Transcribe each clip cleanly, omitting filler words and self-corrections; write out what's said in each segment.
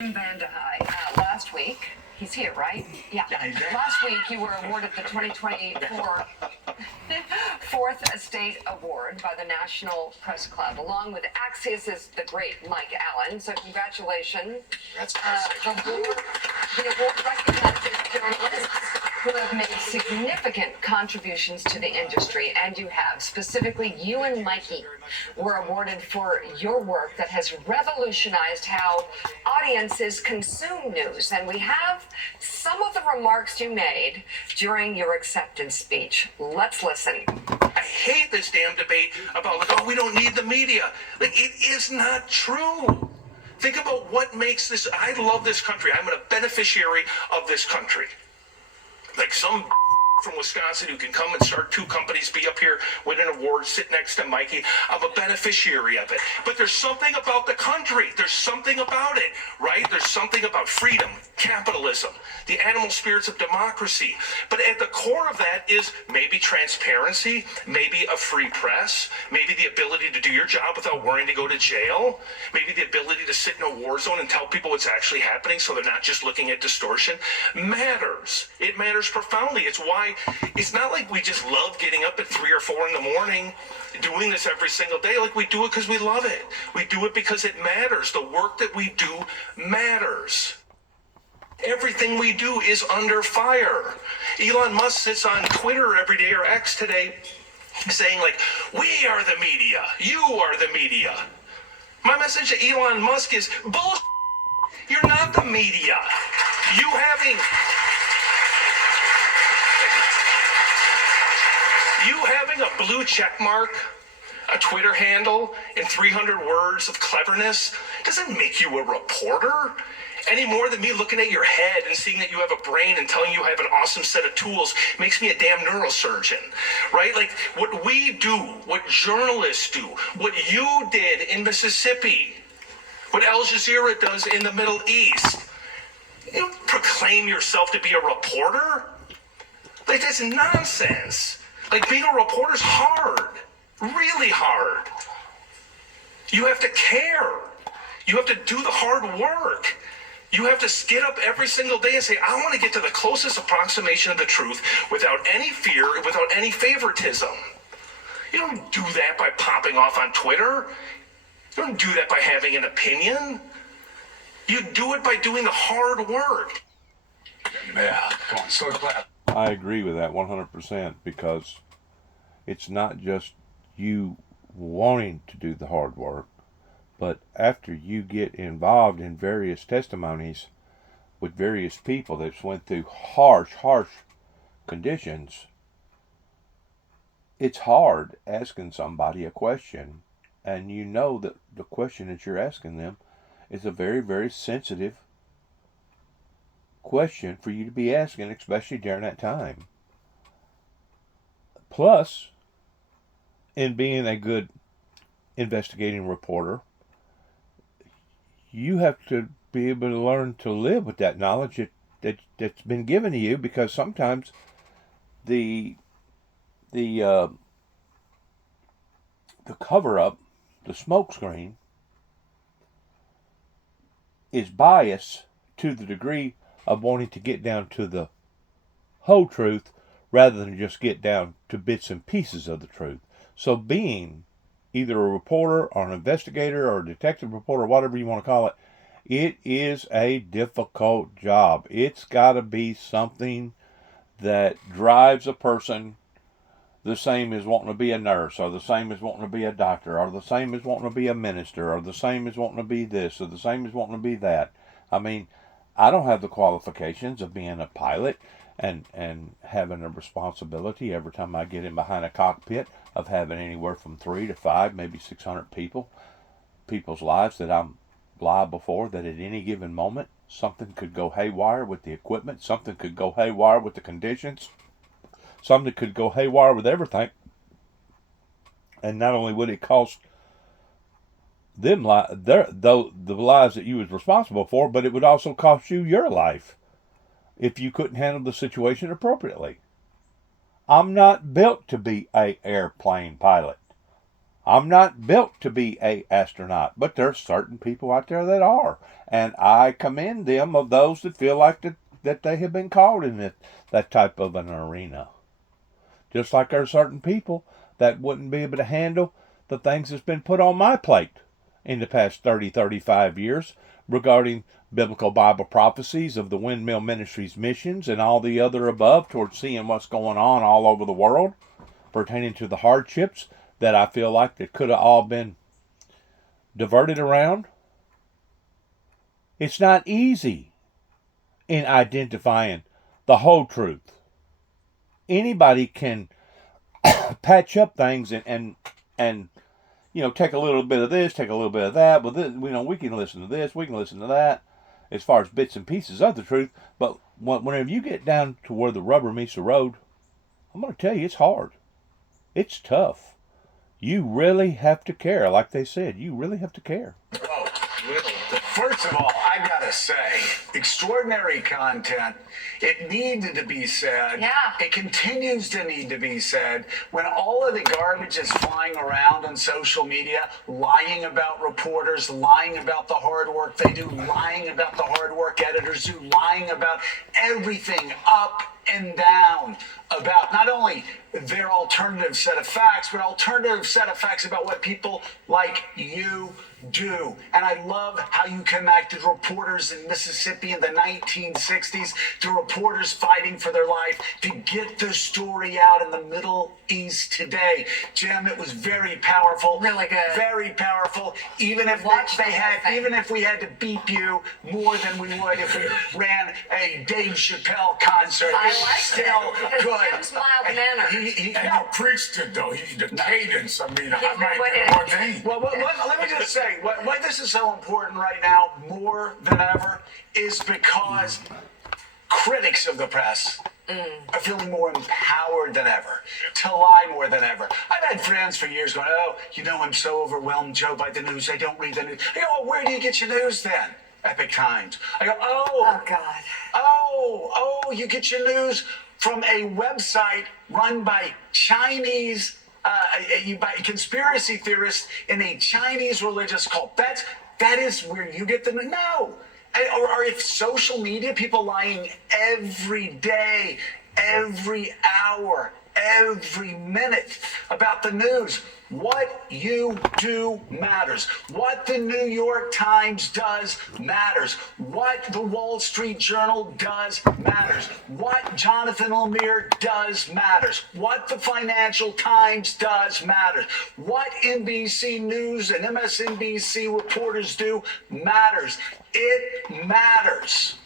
Van last week, he's here, right? Yeah. Last week, you were awarded the 2024 Fourth Estate Award by the National Press Club, along with Axios's the great Mike Allen. So congratulations. The award recognizes journalists who have made significant contributions to the industry, and you have. Specifically, you and Mikey were awarded for your work that has revolutionized how audiences consume news. And we have some of the remarks you made during your acceptance speech. Let's listen. I hate this damn debate about, like, oh, we don't need the media. Like, it is not true. Think about what makes this. I love this country. I'm a beneficiary of this country. Like some from Wisconsin who can come and start two companies, be up here, win an award, sit next to Mikey. I'm a beneficiary of it. But there's something about the country. There's something about it, right? There's something about freedom, capitalism, the animal spirits of democracy. But at the core of that is maybe transparency, maybe a free press, maybe the ability to do your job without worrying to go to jail, maybe the ability to sit in a war zone and tell people what's actually happening so they're not just looking at distortion. Matters. It matters profoundly. It's why it's not like we just love getting up at 3 or 4 in the morning doing this every single day. Like, we do it because we love it. We do it because it matters. The work that we do matters. Everything we do is under fire. Elon Musk sits on Twitter every day, or X today, saying, like, we are the media. You are the media. My message to Elon Musk is, bullshit. You're not the media. You having a blue check mark, a Twitter handle, and 300 words of cleverness doesn't make you a reporter any more than me looking at your head and seeing that you have a brain and telling you I have an awesome set of tools makes me a damn neurosurgeon, right? Like, what we do, what journalists do, what you did in Mississippi, what Al Jazeera does in the Middle East. You don't proclaim yourself to be a reporter. Like, that's nonsense. Like, being a reporter's hard, really hard. You have to care. You have to do the hard work. You have to get up every single day and say, I want to get to the closest approximation of the truth without any fear, without any favoritism. You don't do that by popping off on Twitter. You don't do that by having an opinion. You do it by doing the hard work. Yeah, come on, start clap. I agree with that 100% because it's not just you wanting to do the hard work, but after you get involved in various testimonies with various people that's went through harsh conditions, it's hard asking somebody a question, and you know that the question that you're asking them is a very, very sensitive question for you to be asking, especially during that time. Plus, in being a good investigating reporter, you have to be able to learn to live with that knowledge that's been given to you, because sometimes the cover up, the smoke screen, is biased to the degree of wanting to get down to the whole truth rather than just get down to bits and pieces of the truth. So being either a reporter or an investigator or a detective reporter, whatever you want to call it, it is a difficult job. It's got to be something that drives a person the same as wanting to be a nurse, or the same as wanting to be a doctor, or the same as wanting to be a minister, or the same as wanting to be this, or the same as wanting to be that. I mean, I don't have the qualifications of being a pilot and having a responsibility every time I get in behind a cockpit of having anywhere from 3 to 5, maybe 600 people's lives that I'm liable for, that at any given moment something could go haywire with the equipment, something could go haywire with the conditions, something could go haywire with everything. And not only would it cost them the lives that you was responsible for, but it would also cost you your life if you couldn't handle the situation appropriately. I'm not built to be an airplane pilot. I'm not built to be a astronaut, but there's certain people out there that are, and I commend them of those that feel like that they have been called in that type of an arena. Just like there are certain people that wouldn't be able to handle the things that's been put on my plate in the past 30, 35 years regarding biblical Bible prophecies of the Windmill Ministries missions and all the other above towards seeing what's going on all over the world pertaining to the hardships that I feel like that could have all been diverted around. It's not easy in identifying the whole truth. Anybody can patch up things and take a little bit of this, take a little bit of that. But this, we can listen to this, we can listen to that, as far as bits and pieces of the truth. But whenever you get down to where the rubber meets the road, I'm going to tell you, it's hard. It's tough. You really have to care. Like they said, you really have to care. Oh, first of all, I gotta say, extraordinary content. It needed to be said. Yeah. It continues to need to be said. When all of the garbage is flying around on social media, lying about reporters, lying about the hard work they do, lying about the hard work editors do, lying about everything up and down about not only their alternative set of facts, but alternative set of facts about what people like you do. And I love how you connected reporters in Mississippi in the 1960s to reporters fighting for their life to get the story out in the Middle East today. Jim, it was very powerful. Really good. Very powerful. Even if even if we had to beep you more than we would if we ran a Dave Chappelle concert, I it's like still it. good. Jim's mild-mannered. He And you preached it though. The cadence. I mean, I might what be is- ordained. well, let me just say, why this is so important right now, more than ever, is because critics of the press are feeling more empowered than ever, to lie more than ever. I've had friends for years going, I'm so overwhelmed, Joe, by the news. I don't read the news. I go, well, where do you get your news then? Epic Times. I go, Oh, God. you get your news from a website run by Chinese by conspiracy theorists in a Chinese religious cult. That is where you get the no. Or if social media, people lying every day, every hour, every minute about the news. What you do matters. What the New York Times does matters. What the Wall Street Journal does matters. What Jonathan Lemire does matters. What the Financial Times does matters. What NBC News and MSNBC reporters do matters. It matters.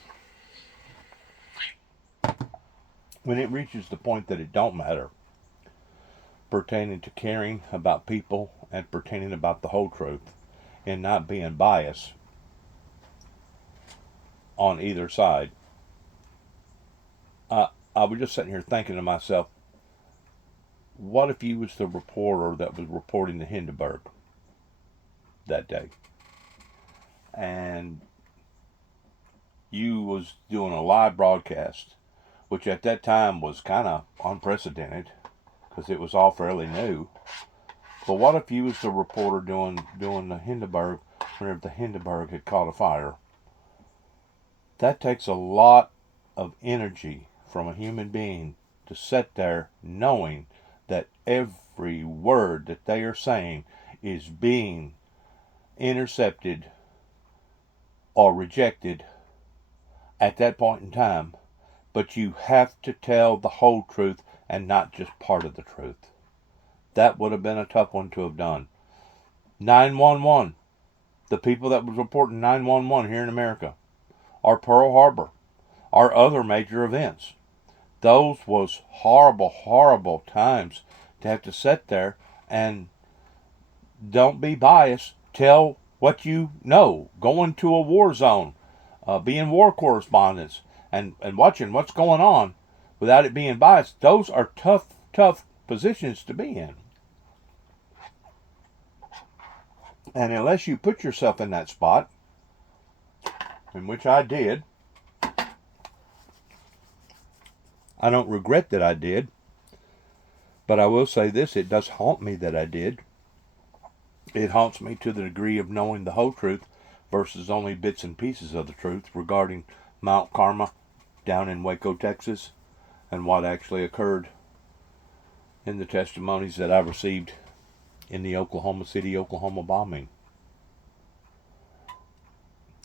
When it reaches the point that it don't matter, pertaining to caring about people and pertaining about the whole truth and not being biased on either side, I was just sitting here thinking to myself, what if you was the reporter that was reporting the Hindenburg that day, and you was doing a live broadcast, which at that time was kind of unprecedented because it was all fairly new. But what if you was the reporter doing the Hindenburg whenever the Hindenburg had caught a fire? That takes a lot of energy from a human being to sit there knowing that every word that they are saying is being intercepted or rejected at that point in time. But you have to tell the whole truth and not just part of the truth. That would have been a tough one to have done. 911. The people that was reporting 911 here in America. Or Pearl Harbor. Or other major events. Those was horrible, horrible times to have to sit there and don't be biased. Tell what you know. Going to a war zone. Being war correspondents. And watching what's going on without it being biased. Those are tough positions to be in. And unless you put yourself in that spot, in which I did, I don't regret that I did, but I will say this, it does haunt me that I did, It haunts me to the degree of knowing the whole truth versus only bits and pieces of the truth regarding Mount Carmel down in Waco, Texas, and what actually occurred in the testimonies that I received in the Oklahoma City, Oklahoma bombing.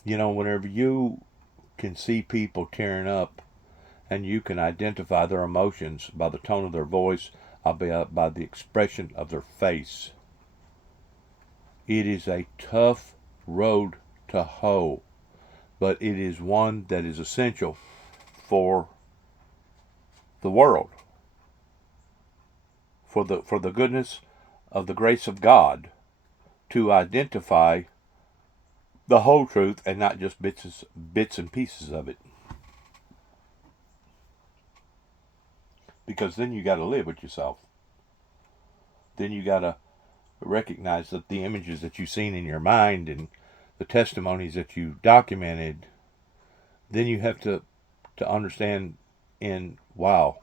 You know, whenever you can see people tearing up and you can identify their emotions by the tone of their voice, by the expression of their face, it is a tough road to hoe, but it is one that is essential for the world, for the goodness of the grace of God, to identify the whole truth and not just bits and pieces of it. Because then you got to live with yourself. Then you got to recognize that the images that you've seen in your mind and the testimonies that you documented, then you have to understand wow,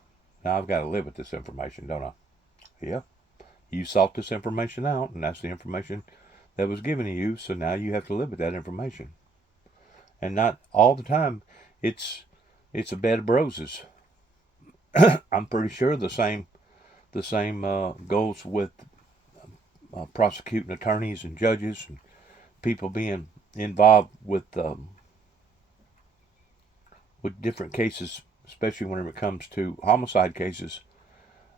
now I've got to live with this information, don't I? Yeah. You sought this information out, and that's the information that was given to you, so now you have to live with that information. And not all the time it's a bed of roses. I'm pretty sure the same goes with prosecuting attorneys and judges and people being involved with different cases, especially when it comes to homicide cases,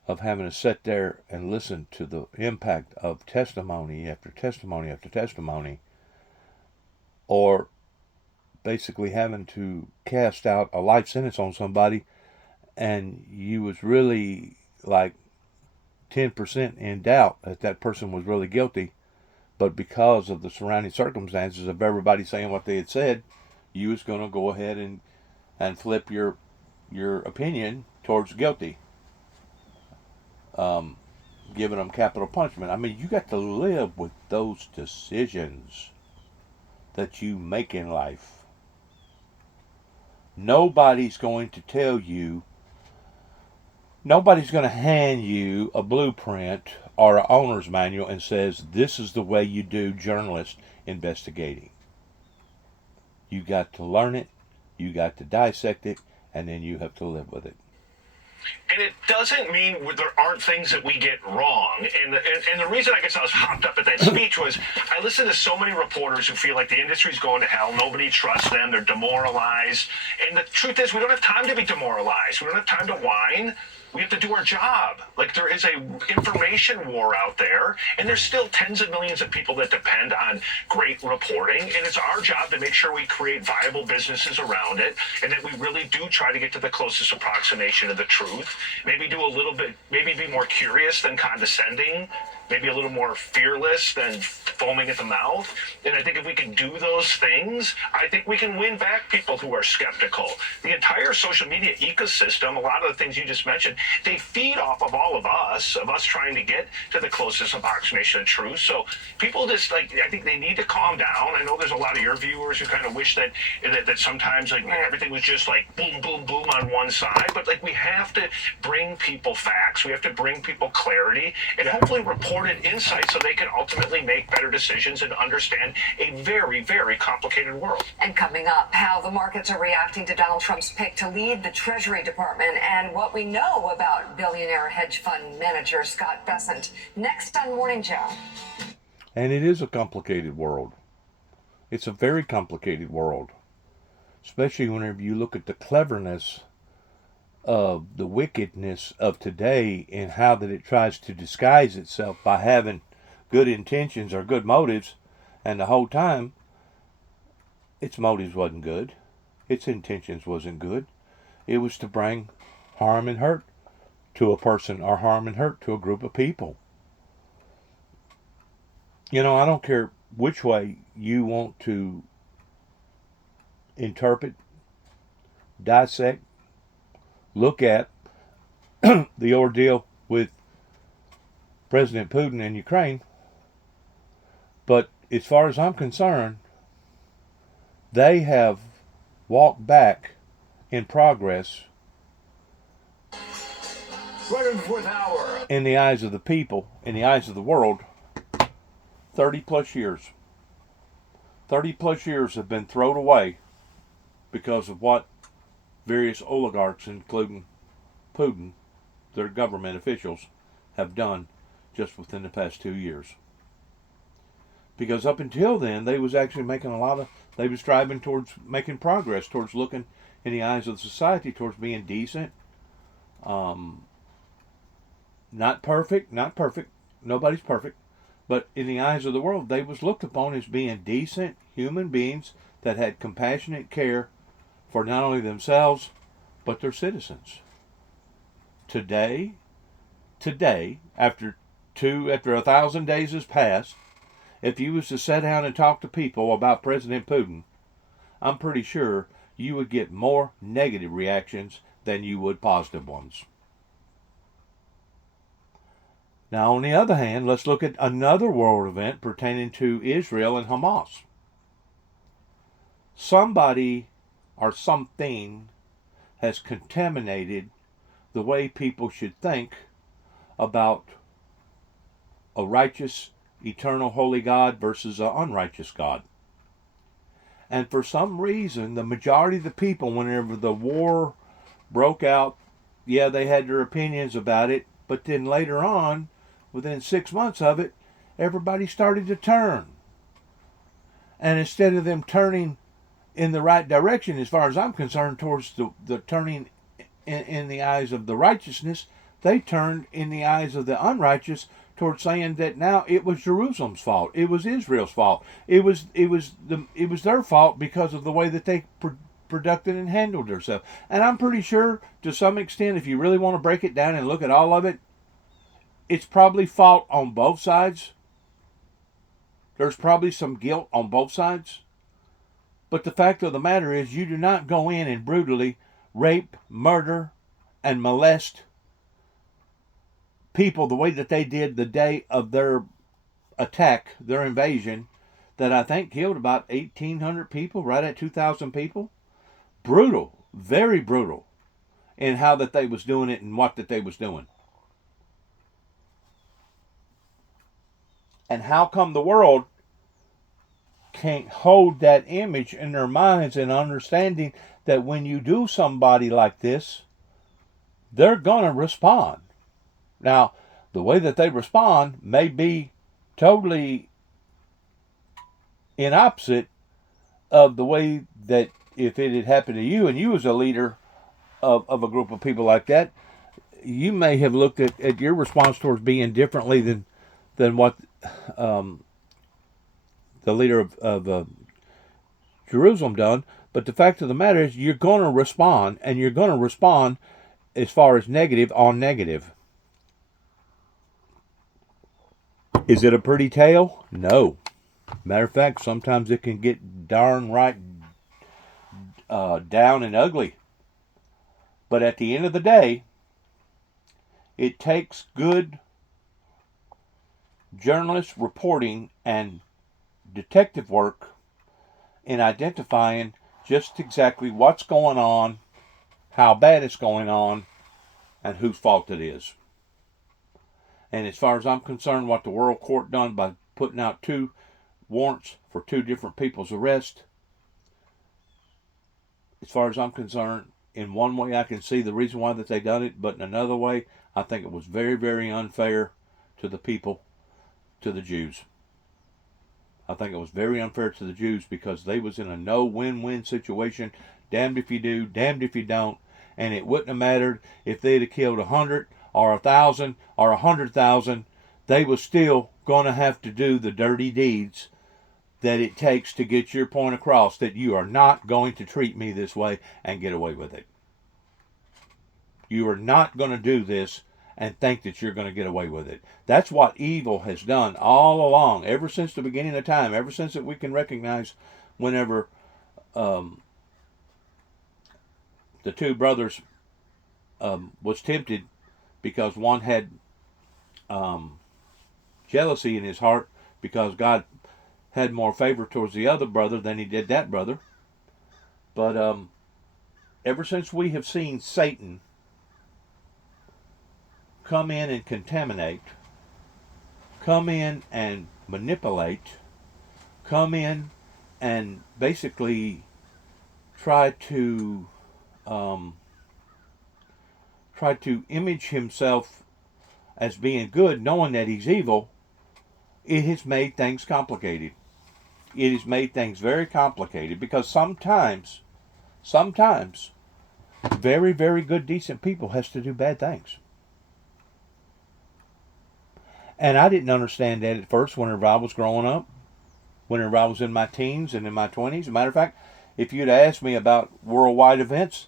of having to sit there and listen to the impact of testimony after testimony after testimony, or basically having to cast out a life sentence on somebody, and you was really like 10% in doubt that that person was really guilty, but because of the surrounding circumstances of everybody saying what they had said, you was going to go ahead and flip your opinion towards guilty, giving them capital punishment. I mean, you got to live with those decisions that you make in life. Nobody's going to tell you, nobody's going to hand you a blueprint or an owner's manual and says, this is the way you do journalist investigating. You got to learn it, you got to dissect it, and then you have to live with it. And it doesn't mean there aren't things that we get wrong. And the reason I guess I was hopped up at that speech was I listen to so many reporters who feel like the industry's going to hell. Nobody trusts them. They're demoralized. And the truth is, we don't have time to be demoralized. We don't have time to whine. We have to do our job. Like, there is a information war out there, and there's still tens of millions of people that depend on great reporting, and it's our job to make sure we create viable businesses around it, and that we really do try to get to the closest approximation of the truth. Maybe do a little bit, maybe be more curious than condescending, maybe a little more fearless than foaming at the mouth. And I think if we can do those things, I think we can win back people who are skeptical. The entire social media ecosystem, a lot of the things you just mentioned, they feed off of all of us trying to get to the closest approximation of truth. So people just, like, I think they need to calm down. I know there's a lot of your viewers who kind of wish that sometimes, like, everything was just like boom, boom, boom on one side. But, like, we have to bring people facts. We have to bring people clarity and hopefully reported insights so they can ultimately make better decisions and understand a very, very complicated world. And coming up, how the markets are reacting to Donald Trump's pick to lead the Treasury Department and what we know about billionaire hedge fund manager Scott Bessent. Next on Morning Joe. And it is a complicated world. It's a very complicated world. Especially whenever you look at the cleverness of the wickedness of today and how that it tries to disguise itself by having good intentions or good motives, and the whole time its motives wasn't good, its intentions wasn't good. It was to bring harm and hurt to a person or harm and hurt to a group of people. You know, I don't care which way you want to interpret, dissect, look at the ordeal with President Putin in Ukraine. But as far as I'm concerned, they have walked back in progress right in the fourth hour. In the eyes of the people, in the eyes of the world, 30 plus years. 30 plus years have been thrown away because of what various oligarchs, including Putin, their government officials, have done just within the past 2 years. Because up until then, they was actually making they was striving towards making progress, towards looking in the eyes of society, towards being decent. Not perfect, nobody's perfect, but in the eyes of the world, they was looked upon as being decent human beings that had compassionate care for not only themselves, but their citizens. Today, after 1,000 days has passed, if you was to sit down and talk to people about President Putin, I'm pretty sure you would get more negative reactions than you would positive ones. Now, on the other hand, let's look at another world event pertaining to Israel and Hamas. Somebody or something has contaminated the way people should think about a righteous, eternal, holy God versus an unrighteous God. And for some reason, the majority of the people, whenever the war broke out, yeah, they had their opinions about it, but then later on, within 6 months of it, everybody started to turn. And instead of them turning in the right direction, as far as I'm concerned, towards the turning in the eyes of the righteousness, they turned in the eyes of the unrighteous towards saying that now it was Jerusalem's fault, it was Israel's fault, it was their fault because of the way that they conducted and handled themselves. And I'm pretty sure, to some extent, if you really want to break it down and look at all of it, it's probably fault on both sides. There's probably some guilt on both sides. But the fact of the matter is, you do not go in and brutally rape, murder, and molest people the way that they did the day of their attack, their invasion, that I think killed about 1,800 people, right at 2,000 people. Brutal, very brutal in how that they was doing it and what that they was doing. And how come the world can't hold that image in their minds and understanding that when you do somebody like this, they're going to respond. Now, the way that they respond may be totally in opposite of the way that if it had happened to you and you was a leader of a group of people like that, you may have looked at your response towards being differently than what the leader of Jerusalem done. But the fact of the matter is, you're going to respond, and you're going to respond as far as negative on negative. Is it a pretty tale? No. Matter of fact, sometimes it can get darn right down and ugly. But at the end of the day, it takes good journalist reporting and detective work in identifying just exactly what's going on, how bad it's going on, and whose fault it is. And as far as I'm concerned, what the World Court done by putting out 2 warrants for 2 different people's arrest, as far as I'm concerned, in one way I can see the reason why that they done it, but in another way, I think it was very, very unfair to the people, to the Jews. I think it was very unfair to the Jews because they was in a no win-win situation. Damned if you do, damned if you don't. And it wouldn't have mattered if they'd have killed 100 or 1,000 or 100,000. They was still going to have to do the dirty deeds that it takes to get your point across, that you are not going to treat me this way and get away with it. You are not going to do this and think that you're going to get away with it. That's what evil has done all along, ever since the beginning of time, ever since that we can recognize whenever the 2 brothers was tempted because one had jealousy in his heart because God had more favor towards the other brother than he did that brother. But ever since we have seen Satan come in and contaminate, come in and manipulate, come in and basically try to image himself as being good, knowing that he's evil, it has made things complicated. It has made things very complicated because sometimes, very, very good, decent people has to do bad things. And I didn't understand that at first whenever I was growing up, whenever I was in my teens and in my 20s. As a matter of fact, if you'd asked me about worldwide events,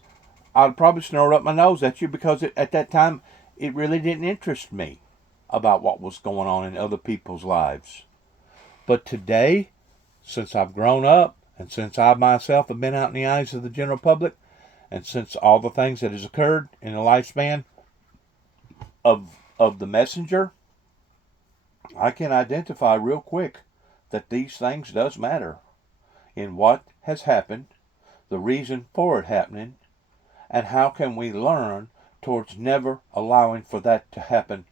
I'd probably snort up my nose at you because at that time, it really didn't interest me about what was going on in other people's lives. But today, since I've grown up, and since I myself have been out in the eyes of the general public, and since all the things that has occurred in the lifespan of the messenger, I can identify real quick that these things does matter in what has happened, the reason for it happening, and how can we learn towards never allowing for that to happen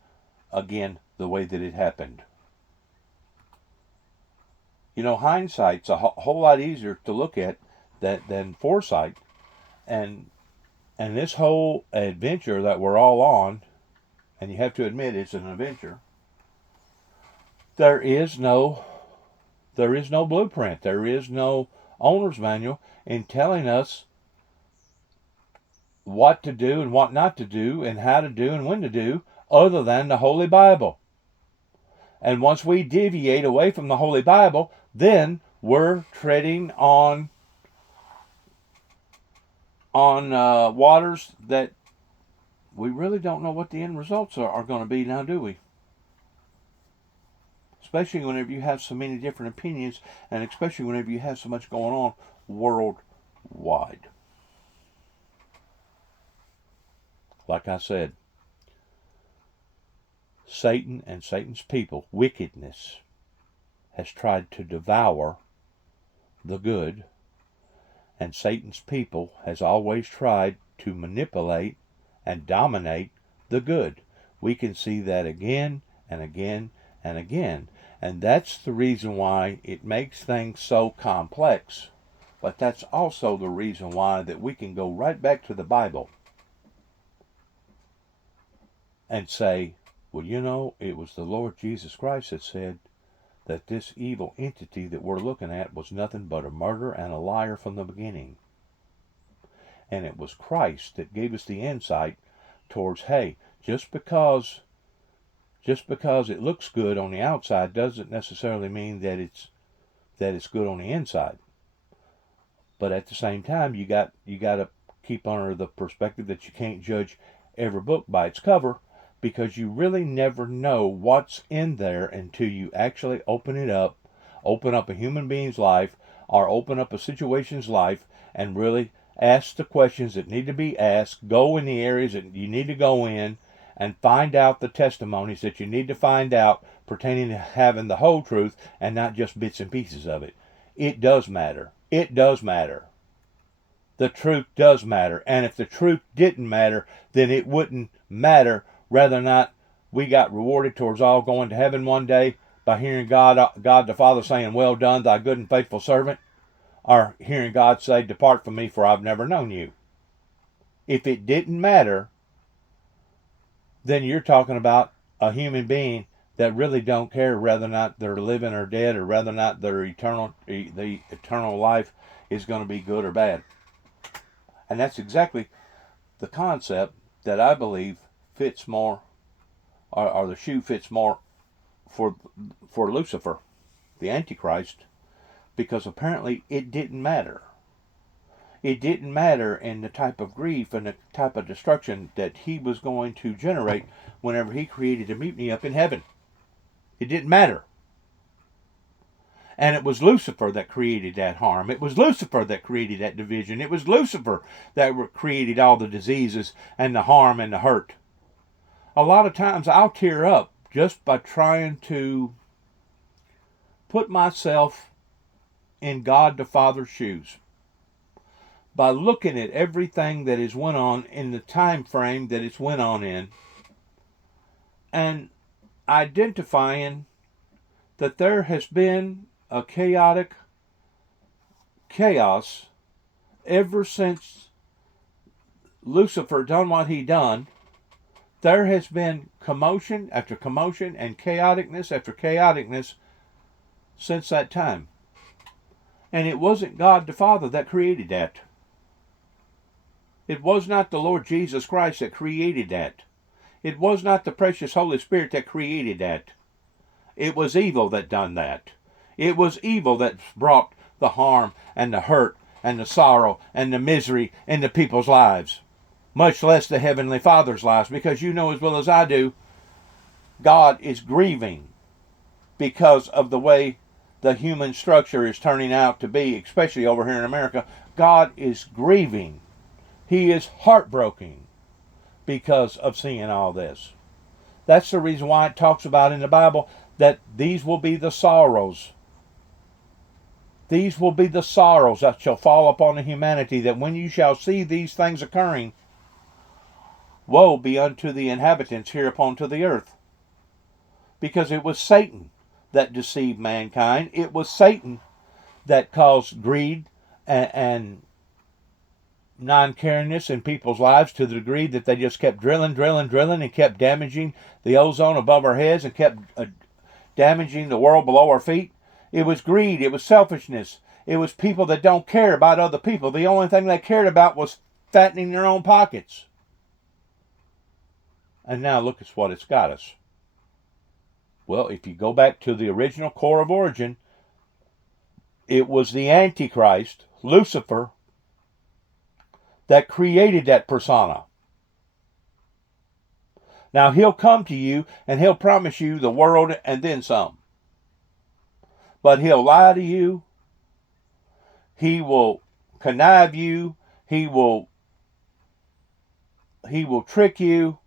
again the way that it happened. You know, hindsight's a whole lot easier to look at than foresight, and this whole adventure that we're all on, and you have to admit it's an adventure. There is no blueprint. There is no owner's manual in telling us what to do and what not to do and how to do and when to do other than the Holy Bible. And once we deviate away from the Holy Bible, then we're treading on waters that we really don't know what the end results are going to be now, do we? Especially whenever you have so many different opinions, and especially whenever you have so much going on worldwide. Like I said, Satan and Satan's people, wickedness, has tried to devour the good, and Satan's people has always tried to manipulate and dominate the good. We can see that again and again and again. And that's the reason why it makes things so complex. But that's also the reason why that we can go right back to the Bible and say, well, you know, it was the Lord Jesus Christ that said that this evil entity that we're looking at was nothing but a murderer and a liar from the beginning. And it was Christ that gave us the insight towards, hey, just because it looks good on the outside doesn't necessarily mean that it's good on the inside. But at the same time, you got to keep under the perspective that you can't judge every book by its cover, because you really never know what's in there until you actually open up a human being's life, or open up a situation's life, and really ask the questions that need to be asked, go in the areas that you need to go in, and find out the testimonies that you need to find out pertaining to having the whole truth and not just bits and pieces of it. It does matter. It does matter. The truth does matter. And if the truth didn't matter, then it wouldn't matter. Rather not we got rewarded towards all going to heaven one day by hearing God the Father saying, well done, thy good and faithful servant, or hearing God say, depart from me, for I've never known you. If it didn't matter, then you're talking about a human being that really don't care whether or not they're living or dead, or whether or not the eternal life is going to be good or bad. And that's exactly the concept that I believe fits more, or the shoe fits more for Lucifer, the Antichrist, because apparently it didn't matter. It didn't matter in the type of grief and the type of destruction that he was going to generate whenever he created a mutiny up in heaven. It didn't matter. And it was Lucifer that created that harm. It was Lucifer that created that division. It was Lucifer that created all the diseases and the harm and the hurt. A lot of times I'll tear up just by trying to put myself in God the Father's shoes, by looking at everything that has went on in the time frame that it's went on in, and identifying that there has been a chaotic chaos ever since Lucifer done what he done. There has been commotion after commotion and chaoticness after chaoticness since that time. And it wasn't God the Father that created that. It was not the Lord Jesus Christ that created that. It was not the precious Holy Spirit that created that. It was evil that done that. It was evil that brought the harm and the hurt and the sorrow and the misery into people's lives. Much less the Heavenly Father's lives, because you know as well as I do, God is grieving because of the way the human structure is turning out to be, especially over here in America. God is grieving. He is heartbroken because of seeing all this. That's the reason why it talks about in the Bible that these will be the sorrows. These will be the sorrows that shall fall upon the humanity, that when you shall see these things occurring, woe be unto the inhabitants here upon to the earth. Because it was Satan that deceived mankind. It was Satan that caused greed and non-caringness in people's lives to the degree that they just kept drilling and kept damaging the ozone above our heads and kept damaging the world below our feet. It was greed. It was selfishness. It was people that don't care about other people. The only thing they cared about was fattening their own pockets. And now look at what it's got us. Well, if you go back to the original core of origin, it was the Antichrist, Lucifer, that created that persona. Now he'll come to you and he'll promise you the world and then some. But he'll lie to you. He will connive you. He will trick you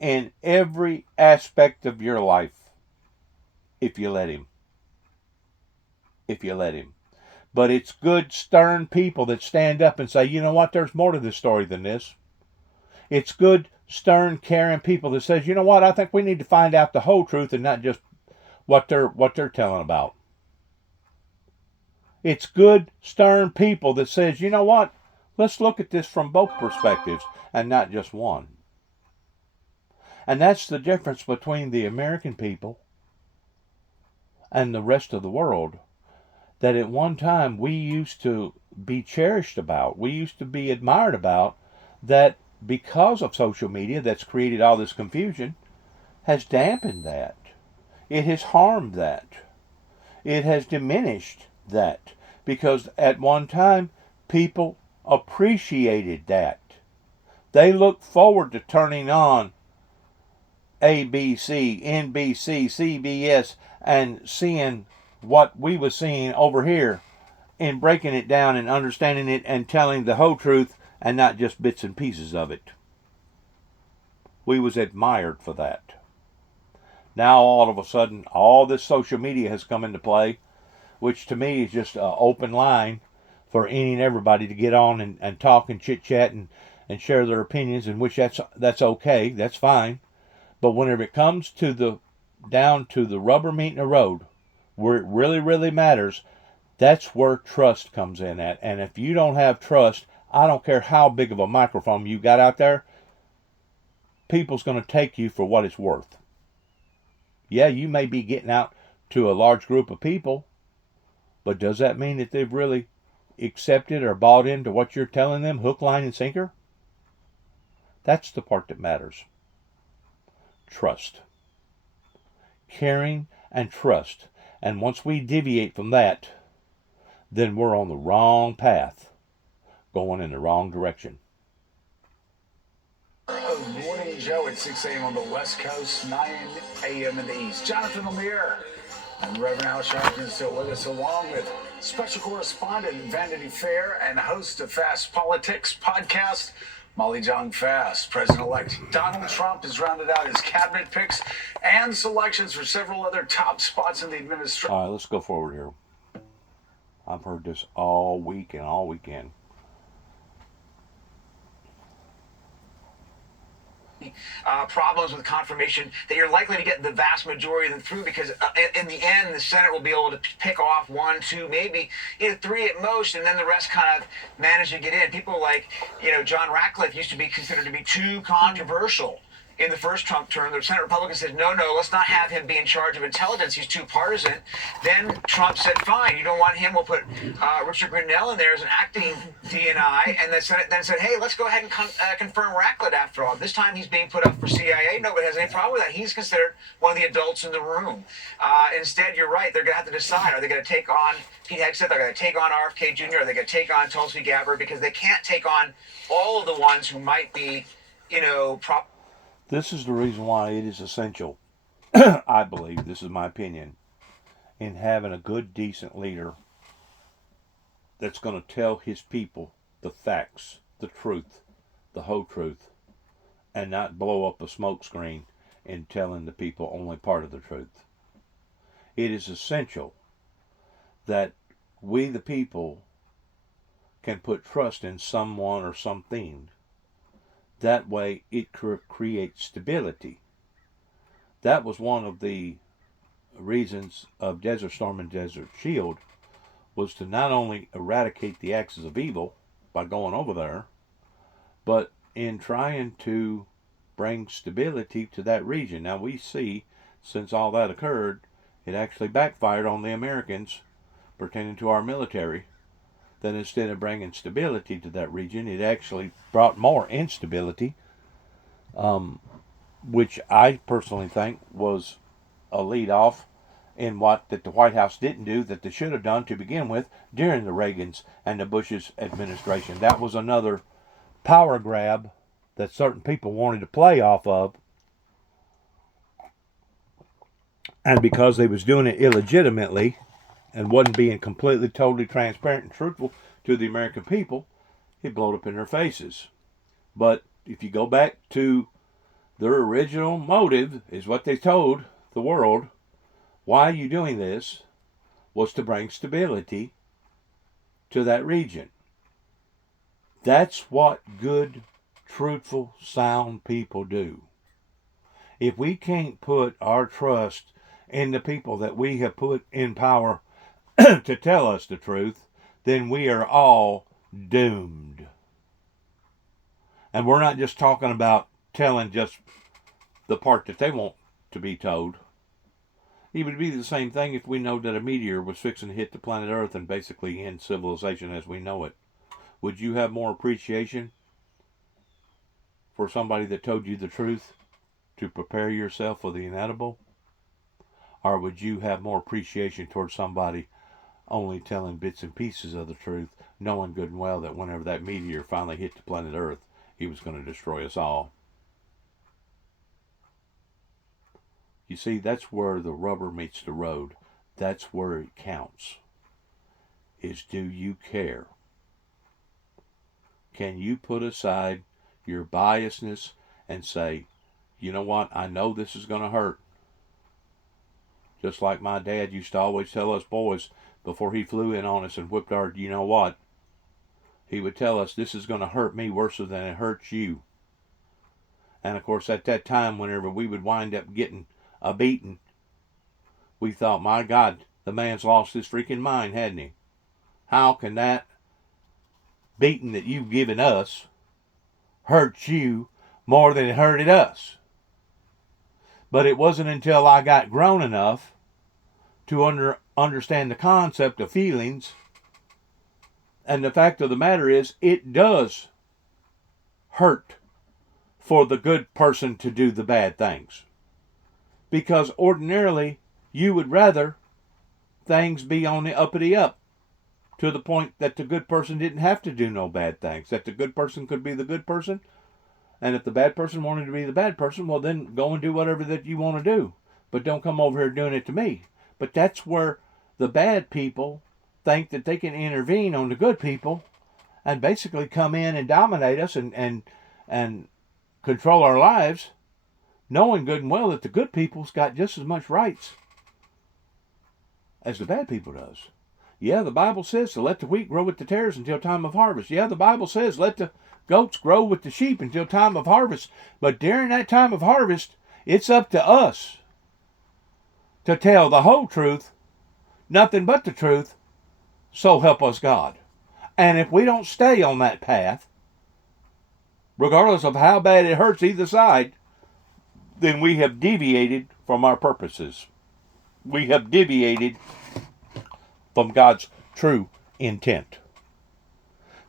in every aspect of your life if you let him. If you let him. But it's good, stern people that stand up and say, you know what, there's more to this story than this. It's good, stern, caring people that says, you know what, I think we need to find out the whole truth and not just what they're telling about. It's good, stern people that says, you know what, let's look at this from both perspectives and not just one. And that's the difference between the American people and the rest of the world. That at one time we used to be cherished about, we used to be admired about, that because of social media that's created all this confusion, has dampened that. It has harmed that. It has diminished that. Because at one time, people appreciated that. They looked forward to turning on ABC, NBC, CBS, and seeing what we were seeing over here, and breaking it down and understanding it and telling the whole truth and not just bits and pieces of it. We was admired for that. Now all of a sudden, all this social media has come into play, which to me is just an open line for any and everybody to get on and talk and chit-chat and share their opinions, in which that's okay, that's fine. But whenever it comes to down to the rubber meeting the road, where it really, really matters, that's where trust comes in at. And if you don't have trust, I don't care how big of a microphone you got out there, people's going to take you for what it's worth. Yeah, you may be getting out to a large group of people, but does that mean that they've really accepted or bought into what you're telling them, hook, line, and sinker? That's the part that matters. Trust. Caring and trust. And once we deviate from that, then we're on the wrong path, going in the wrong direction. Good morning, Joe, at 6 a.m. on the West Coast, 9 a.m. in the East. Jonathan Lemire and Reverend Al Sharpton still with us, along with special correspondent at Vanity Fair and host of Fast Politics podcast, Molly Jong Fast. President-elect Donald Trump has rounded out his cabinet picks and selections for several other top spots in the administration. All right, let's go forward here. I've heard this all week and all weekend. problems with confirmation, that you're likely to get the vast majority of them through, because in the end, the Senate will be able to pick off 1, 2, maybe 3 at most, and then the rest kind of manage to get in. People like, John Ratcliffe used to be considered to be too controversial in the first Trump term. The Senate Republicans said, no, let's not have him be in charge of intelligence. He's too partisan. Then Trump said, fine, you don't want him. We'll put Richard Grenell in there as an acting DNI. And the Senate then said, hey, let's go ahead and confirm Ratcliffe after all. This time he's being put up for CIA. Nobody has any problem with that. He's considered one of the adults in the room. Instead, you're right. They're going to have to decide. Are they going to take on Pete Hegseth? They're going to take on RFK Jr.? Are they going to take on Tulsi Gabbard? Because they can't take on all of the ones who might be, This is the reason why it is essential, I believe, this is my opinion, in having a good, decent leader that's going to tell his people the facts, the truth, the whole truth, and not blow up a smokescreen in telling the people only part of the truth. It is essential that we, the people, can put trust in someone or something. That way it creates stability. That was one of the reasons of Desert Storm and Desert Shield, was to not only eradicate the axis of evil by going over there, but in trying to bring stability to that region. Now we see, since all that occurred, it actually backfired on the Americans pertaining to our military. That instead of bringing stability to that region, it actually brought more instability, which I personally think was a lead off in what that the White House didn't do that they should have done to begin with during the Reagan's and the Bush's administration. That was another power grab that certain people wanted to play off of, and because they was doing it illegitimately and wasn't being completely, totally transparent and truthful to the American people, it blowed up in their faces. But if you go back to their original motive, is what they told the world, why are you doing this, was to bring stability to that region. That's what good, truthful, sound people do. If we can't put our trust in the people that we have put in power to tell us the truth, then we are all doomed. And we're not just talking about telling just the part that they want to be told. It would be the same thing if we know that a meteor was fixing to hit the planet Earth and basically end civilization as we know it. Would you have more appreciation for somebody that told you the truth to prepare yourself for the inedible? Or would you have more appreciation towards somebody only telling bits and pieces of the truth, knowing good and well that whenever that meteor finally hit the planet Earth, he was going to destroy us all? You see, that's where the rubber meets the road. That's where it counts. Is, do you care? Can you put aside your biasness and say, you know what, I know this is going to hurt. Just like my dad used to always tell us boys before he flew in on us and whipped our, you know what, he would tell us, this is going to hurt me worse than it hurts you. And of course, at that time, whenever we would wind up getting a beating, we thought, my God, the man's lost his freaking mind, hadn't he? How can that beating that you've given us hurt you more than it hurted us? But it wasn't until I got grown enough to understand the concept of feelings, and the fact of the matter is, it does hurt for the good person to do the bad things. Because ordinarily, you would rather things be on the uppity up, to the point that the good person didn't have to do no bad things, that the good person could be the good person, and if the bad person wanted to be the bad person, well then go and do whatever that you want to do, but don't come over here doing it to me. But that's where the bad people think that they can intervene on the good people and basically come in and dominate us and control our lives, knowing good and well that the good people's got just as much rights as the bad people does. Yeah, the Bible says to let the wheat grow with the tares until time of harvest. Yeah, the Bible says let the goats grow with the sheep until time of harvest. But during that time of harvest, it's up to us to tell the whole truth, nothing but the truth, so help us God. And if we don't stay on that path, regardless of how bad it hurts either side, then we have deviated from our purposes. We have deviated from God's true intent.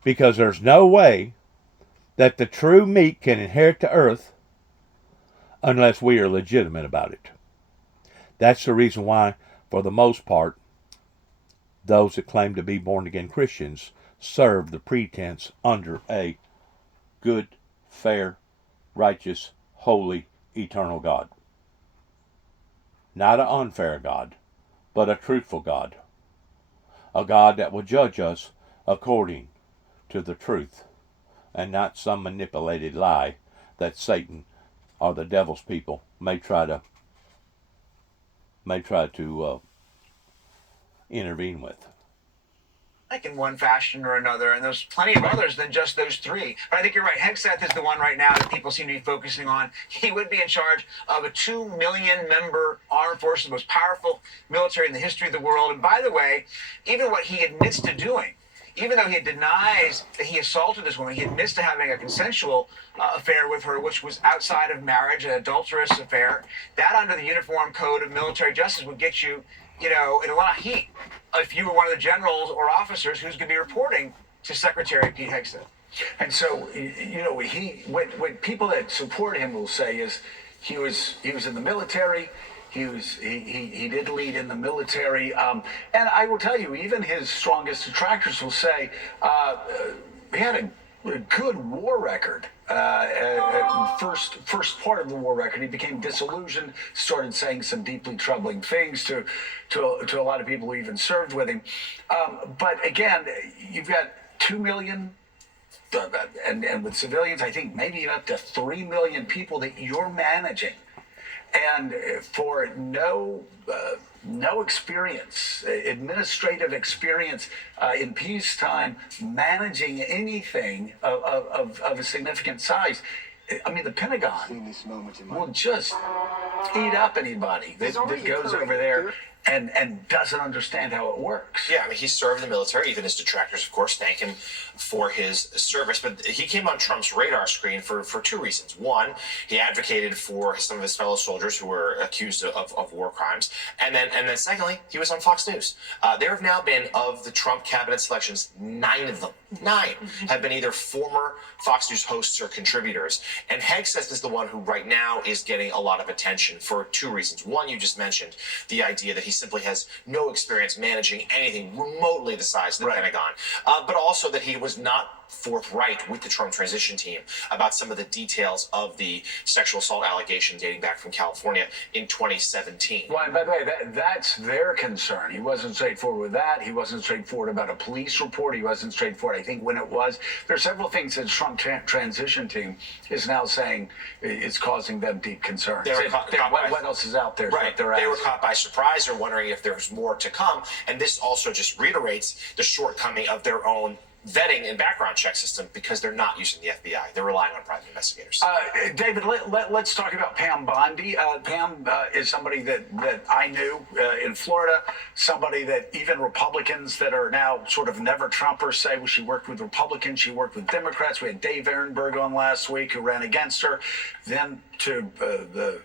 Because there's no way that the true meat can inherit the earth unless we are legitimate about it. That's the reason why, for the most part, those that claim to be born-again Christians serve the pretense under a good, fair, righteous, holy, eternal God. Not an unfair God, but a truthful God. A God that will judge us according to the truth, and not some manipulated lie that Satan or the devil's people may try to intervene with. Like in one fashion or another, and there's plenty of others than just those three. But I think you're right. Hegseth is the one right now that people seem to be focusing on. He would be in charge of a 2 million member armed forces, the most powerful military in the history of the world. And by the way, even what he admits to doing, even though he denies that he assaulted this woman, he admits to having a consensual affair with her, which was outside of marriage, an adulterous affair. That, under the Uniform Code of Military Justice, would get you, in a lot of heat if you were one of the generals or officers who's going to be reporting to Secretary Pete Hegseth. And so, what people that support him will say is he was in the military. He did lead in the military, and I will tell you, even his strongest detractors will say he had a good war record. First part of the war record, he became disillusioned, started saying some deeply troubling things to a lot of people who even served with him. But again, you've got 2 million. And with civilians, I think maybe up to 3 million people that you're managing. And for no experience, administrative experience in peacetime, managing anything of a significant size, I mean, the Pentagon will just eat up anybody that goes over there and doesn't understand how it works. Yeah, I mean, he served in the military. Even his detractors, of course, thank him for his service. But he came on Trump's radar screen for two reasons. One, he advocated for some of his fellow soldiers who were accused of war crimes. And then secondly, he was on Fox News. There have now been, of the Trump cabinet selections, 9 of them. 9 have been either former Fox News hosts or contributors. And Hegseth is the one who right now is getting a lot of attention for 2 reasons. One, you just mentioned, the idea that he simply has no experience managing anything remotely the size of the Pentagon. But also that he was not forthright with the Trump transition team about some of the details of the sexual assault allegation dating back from California in 2017. Well, and by the way, that's their concern. He wasn't straightforward with that. He wasn't straightforward about a police report. He wasn't straightforward, I think, when it was. There are several things that Trump transition team is now saying is causing them deep concern. What else is out there? Right. They were caught by surprise. They're wondering if there's more to come. And this also just reiterates the shortcoming of their own vetting and background check system, because they're not using the FBI. They're relying on private investigators. David, let's talk about Pam Bondi. Pam is somebody that I knew in Florida, somebody that even Republicans that are now sort of never Trumpers say, well, she worked with Republicans, she worked with Democrats. We had Dave Ehrenberg on last week who ran against her. Then to the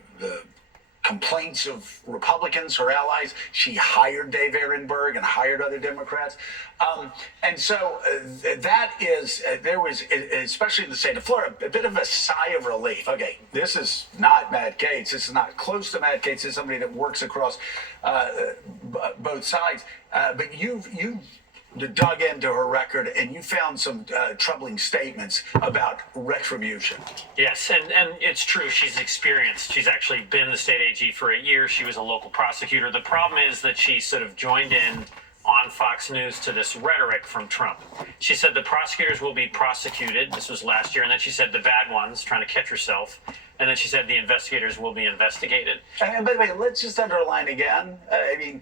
complaints of Republicans, her allies, she hired Dave Ehrenberg and hired other Democrats. And so that is, there was, especially in the state of Florida, a bit of a sigh of relief. Okay, this is not Matt Gaetz. This is not close to Matt Gaetz. This is somebody that works across both sides. But you've dug into her record and you found some troubling statements about retribution. Yes, and it's true. She's experienced. She's actually been the state AG for 8 years. She was a local prosecutor. The problem is that she sort of joined in on Fox News to this rhetoric from Trump. She said the prosecutors will be prosecuted. This was last year. And then she said the bad ones, trying to catch herself. And then she said the investigators will be investigated. And by the way, let's just underline again. I mean,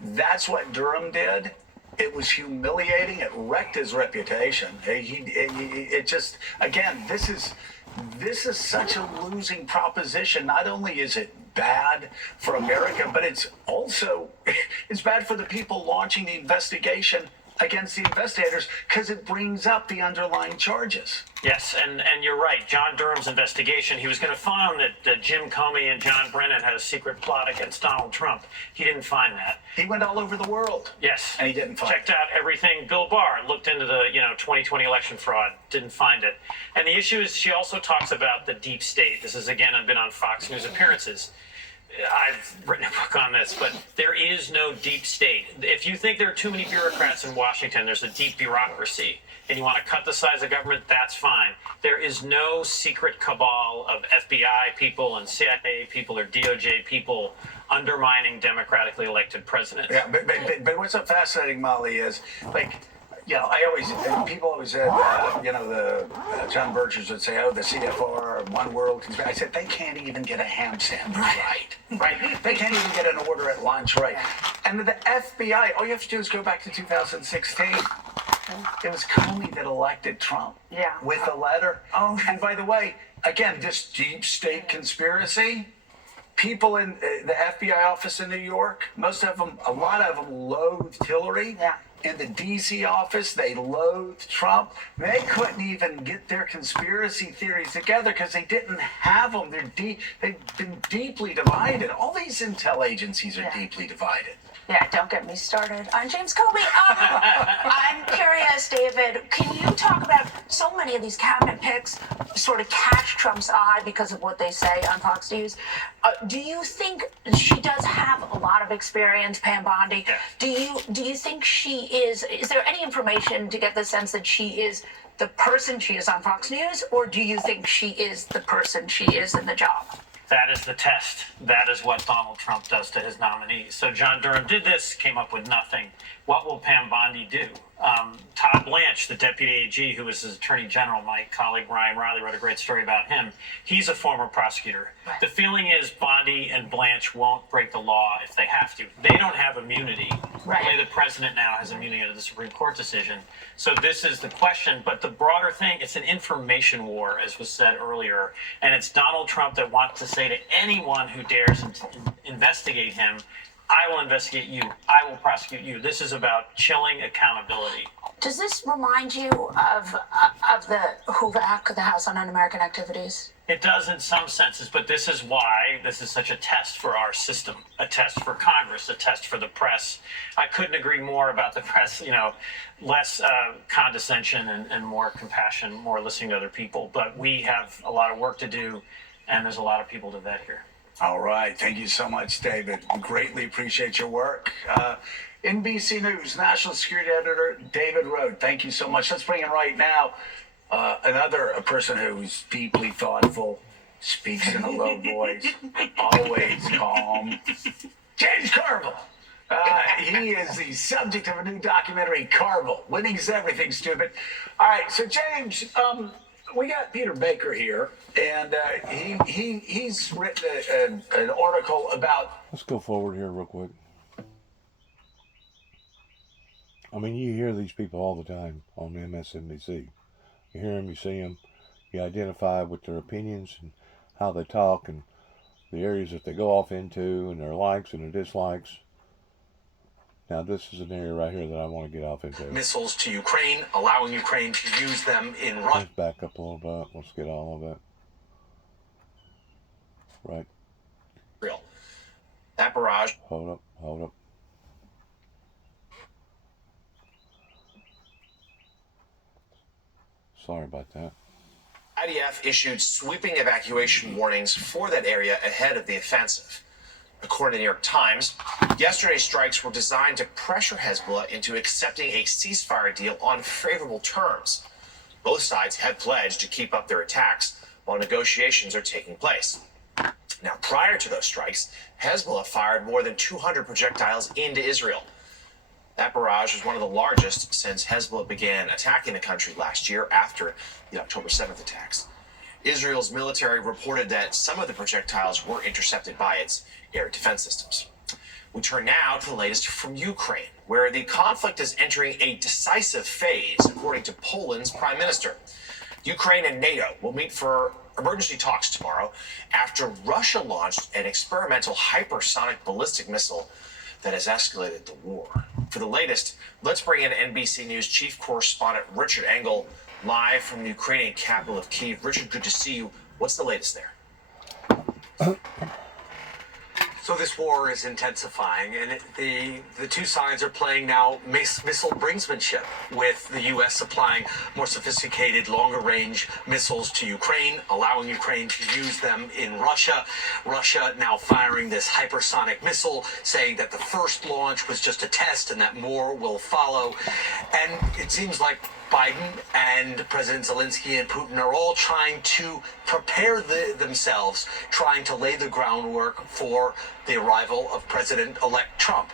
that's what Durham did. It was humiliating. It wrecked his reputation. It just, again, this is such a losing proposition. Not only is it bad for America, but it's also it's bad for the people launching the investigation against the investigators because it brings up the underlying charges. Yes, and you're right. John Durham's investigation, he was going to find that Jim Comey and John Brennan had a secret plot against Donald Trump. He didn't find that. He went all over the world. Yes. And he didn't find Checked out everything. Bill Barr looked into the 2020 election fraud, didn't find it. And the issue is she also talks about the deep state. This is, again, I've been on Fox News appearances. I've written a book on this, but there is no deep state. If you think there are too many bureaucrats in Washington, there's a deep bureaucracy, and you want to cut the size of government, that's fine. There is no secret cabal of FBI people and CIA people or DOJ people undermining democratically elected presidents. Yeah, but what's so fascinating, Molly, is like, people always said, John Birchers would say, oh, the CFR, One World. I said, they can't even get a ham sandwich right? They can't even get an order at lunch right. And the FBI, all you have to do is go back to 2016. It was Comey that elected Trump with the letter. Oh, and by the way, again, this deep state conspiracy, people in the FBI office in New York, a lot of them loathed Hillary. Yeah. In the D.C. office, they loathed Trump. They couldn't even get their conspiracy theories together because they didn't have them. They've been deeply divided. All these intel agencies are deeply divided. Yeah, don't get me started on James Comey. I'm curious, David, can you talk about so many of these cabinet picks sort of catch Trump's eye because of what they say on Fox News? Do you think she does have a lot of experience, Pam Bondi? Yeah. Do you think she is there any information to get the sense that she is the person she is on Fox News, or do you think she is the person she is in the job? That is the test. That is what Donald Trump does to his nominees. So John Durham did this, came up with nothing. What will Pam Bondi do? Todd Blanche, the deputy AG, who was his attorney general, my colleague Ryan Riley wrote a great story about him. He's a former prosecutor. Right. The feeling is Bondi and Blanche won't break the law if they have to. They don't have immunity. Right. The way the president now has immunity under the Supreme Court decision. So this is the question. But the broader thing, it's an information war, as was said earlier. And it's Donald Trump that wants to say to anyone who dares investigate him, I will investigate you. I will prosecute you. This is about chilling accountability. Does this remind you of the HUVAC, the House on Un-American Activities? It does in some senses, but this is why this is such a test for our system, a test for Congress, a test for the press. I couldn't agree more about the press, less condescension and more compassion, more listening to other people. But we have a lot of work to do, and there's a lot of people to vet here. All right. Thank you so much, David. Greatly appreciate your work. NBC News National Security Editor David Rode, thank you so much. Let's bring in right now another person who's deeply thoughtful, speaks in a low voice, always calm. James Carville. He is the subject of a new documentary, Carville. Winning's Everything, Stupid. All right, so James, we got Peter Baker here, and he's written an article about... Let's go forward here real quick. I mean, you hear these people all the time on MSNBC. You hear them, you see them, you identify with their opinions and how they talk and the areas that they go off into and their likes and their dislikes. Now, this is an area right here that I want to get off into. Missiles to Ukraine, allowing Ukraine to use them in Russia. Let's back up a little bit. Let's get all of that. Right. Real. That barrage. Hold up. Sorry about that. IDF issued sweeping evacuation warnings for that area ahead of the offensive. According to the New York Times, yesterday's strikes were designed to pressure Hezbollah into accepting a ceasefire deal on favorable terms. Both sides have pledged to keep up their attacks while negotiations are taking place. Now, prior to those strikes, Hezbollah fired more than 200 projectiles into Israel. That barrage was one of the largest since Hezbollah began attacking the country last year after the October 7th attacks. Israel's military reported that some of the projectiles were intercepted by its air defense systems. We turn now to the latest from Ukraine, where the conflict is entering a decisive phase, according to Poland's prime minister. Ukraine and NATO will meet for emergency talks tomorrow after Russia launched an experimental hypersonic ballistic missile that has escalated the war. For the latest, let's bring in NBC News chief correspondent Richard Engel live from the Ukrainian capital of Kyiv. Richard, good to see you. What's the latest there? So this war is intensifying, and the two sides are playing now missile brinksmanship, with the U.S. supplying more sophisticated, longer-range missiles to Ukraine, allowing Ukraine to use them in Russia. Russia now firing this hypersonic missile, saying that the first launch was just a test and that more will follow. And it seems like Biden and President Zelensky and Putin are all trying to prepare themselves, trying to lay the groundwork for the arrival of President-elect Trump.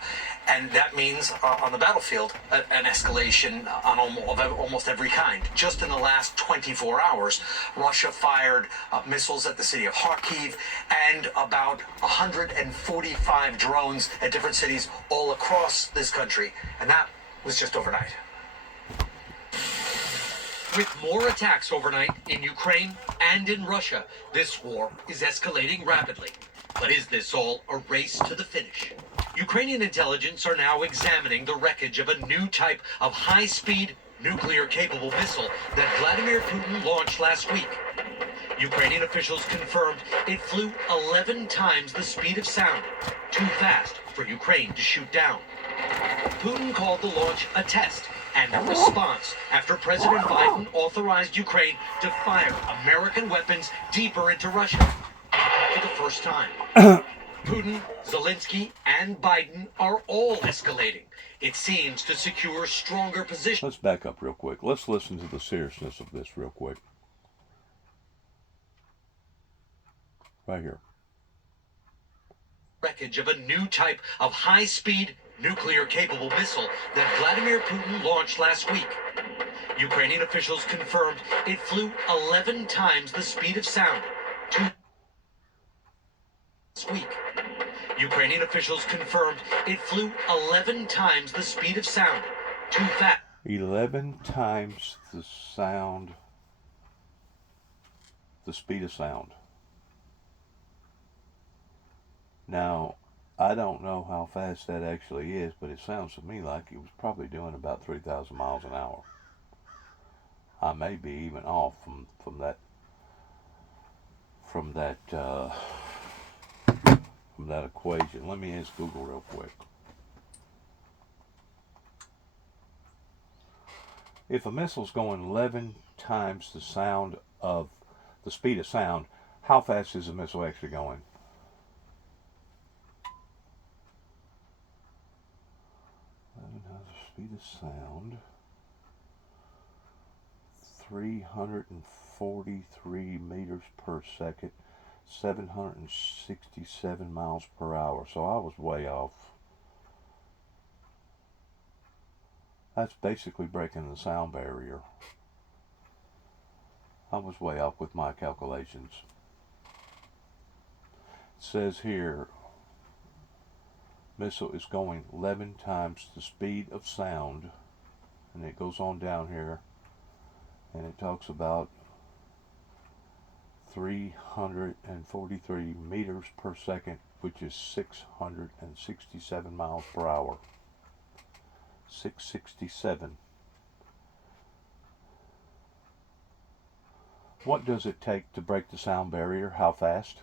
And that means on the battlefield, an escalation on almost every kind. Just in the last 24 hours, Russia fired missiles at the city of Kharkiv and about 145 drones at different cities all across this country. And that was just overnight. With more attacks overnight in Ukraine and in Russia, this war is escalating rapidly. But is this all a race to the finish? Ukrainian intelligence are now examining the wreckage of a new type of high-speed, nuclear-capable missile that Vladimir Putin launched last week. Ukrainian officials confirmed it flew 11 times the speed of sound, too fast for Ukraine to shoot down. Putin called the launch a test and a response after President Biden authorized Ukraine to fire American weapons deeper into Russia for the first time. Putin, Zelensky, and Biden are all escalating, it seems, to secure stronger positions. Let's back up real quick. Let's listen to the seriousness of this real quick. Right here. Wreckage of a new type of high-speed, nuclear-capable missile that Vladimir Putin launched last week. Ukrainian officials confirmed it flew 11 times the speed of sound last week. Ukrainian officials confirmed it flew 11 times the speed of sound, too fast. 11 times the speed of sound. Now, I don't know how fast that actually is, but it sounds to me like it was probably doing about 3,000 miles an hour. I may be even off from that equation. Let me ask Google real quick. If a missile's going 11 times the speed of sound, how fast is the missile actually going? Speed of sound, 343 meters per second, 767 miles per hour. So I was way off. That's basically breaking the sound barrier. I was way off with my calculations. It says here, missile is going 11 times the speed of sound, and it goes on down here and it talks about 343 meters per second, which is 667 miles per hour. 667. What does it take to break the sound barrier? How fast?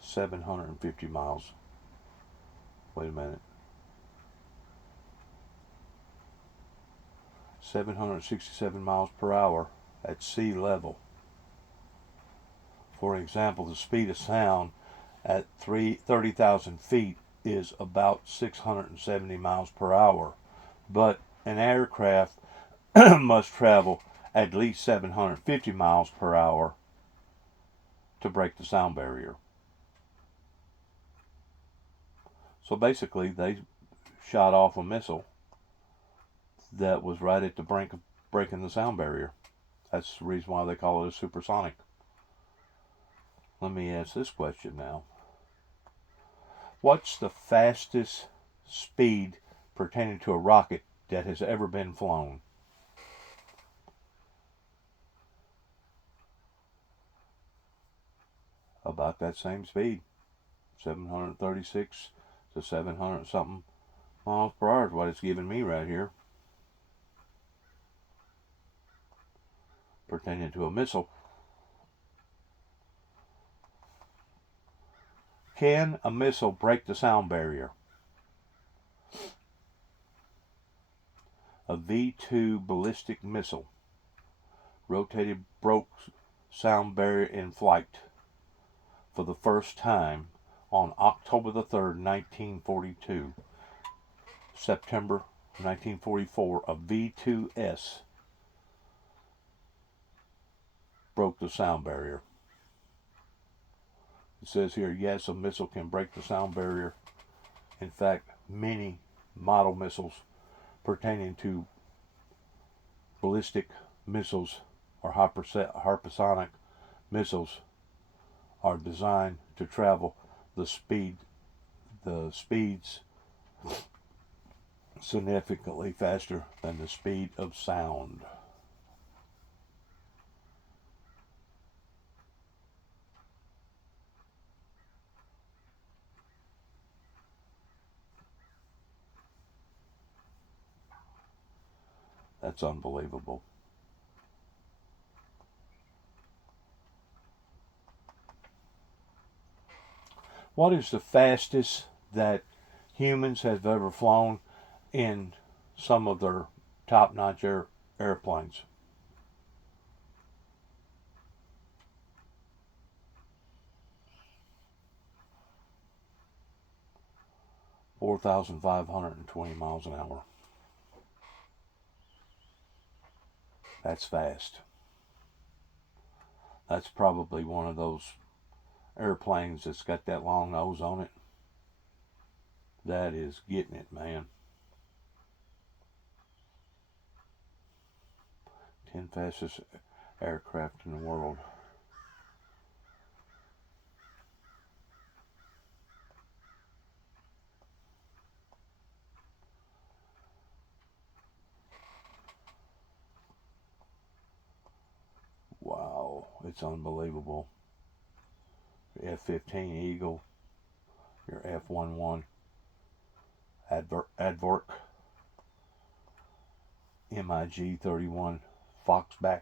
750 miles. Wait a minute. 767 miles per hour at sea level. For example, the speed of sound at 30,000 feet is about 670 miles per hour. But an aircraft must travel at least 750 miles per hour to break the sound barrier. So basically, they shot off a missile that was right at the brink of breaking the sound barrier. That's the reason why they call it a supersonic. Let me ask this question now. What's the fastest speed pertaining to a rocket that has ever been flown? About that same speed. 736 to 700 something miles per hour is what it's giving me right here. Pertaining to a missile. Can a missile break the sound barrier? A V-2 ballistic missile rotated broke sound barrier in flight for the first time on October the 3rd, 1942. September 1944, a V-2S broke the sound barrier. It says here, yes, a missile can break the sound barrier. In fact, many model missiles pertaining to ballistic missiles or hypersonic missiles are designed to travel the speeds significantly faster than the speed of sound. That's unbelievable. What is the fastest that humans have ever flown in some of their top-notch airplanes? $4,520 miles an hour. That's fast. That's probably one of those airplanes that's got that long nose on it. That is getting it, man. 10 fastest aircraft in the world. Wow, it's unbelievable. Your F-15 Eagle, your F-11 Advork, MiG-31 Foxback.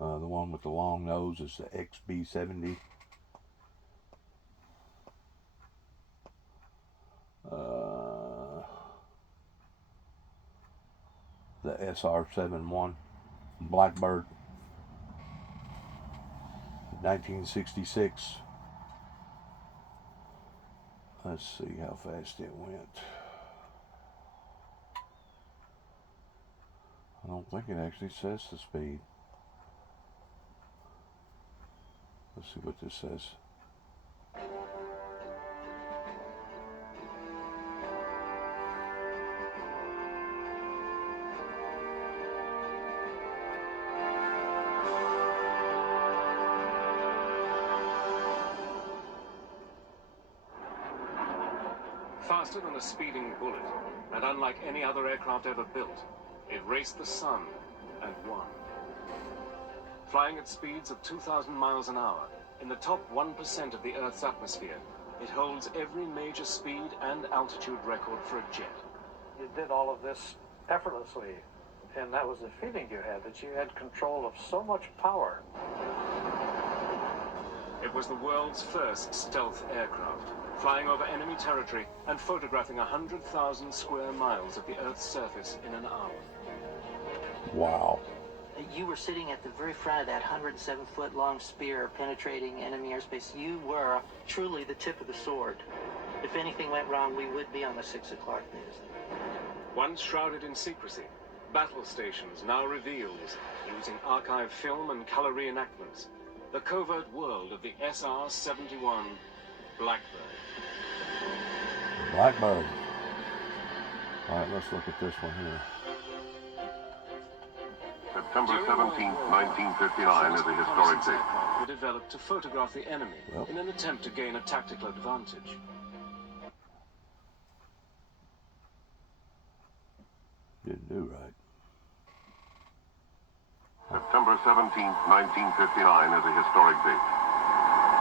The one with the long nose is the XB-70. The SR-71 Blackbird, 1966. Let's see how fast it went. I don't think it actually says the speed. Let's see what this says. Faster than a speeding bullet, and unlike any other aircraft ever built, it raced the sun and won. Flying at speeds of 2,000 miles an hour, in the top 1% of the Earth's atmosphere, it holds every major speed and altitude record for a jet. You did all of this effortlessly, and that was the feeling you had, that you had control of so much power. It was the world's first stealth aircraft, flying over enemy territory and photographing 100,000 square miles of the Earth's surface in an hour. Wow. You were sitting at the very front of that 107-foot long spear penetrating enemy airspace. You were truly the tip of the sword. If anything went wrong, we would be on the 6 o'clock news. Once shrouded in secrecy, battle stations now reveals, using archive film and color reenactments, the covert world of the SR-71 Blackbird. Blackbird. All right, let's look at this one here. September 17, 1959 is a historic date. Were developed to photograph the enemy in an attempt to gain a tactical advantage. Didn't do right. September 17, 1959 is a historic date.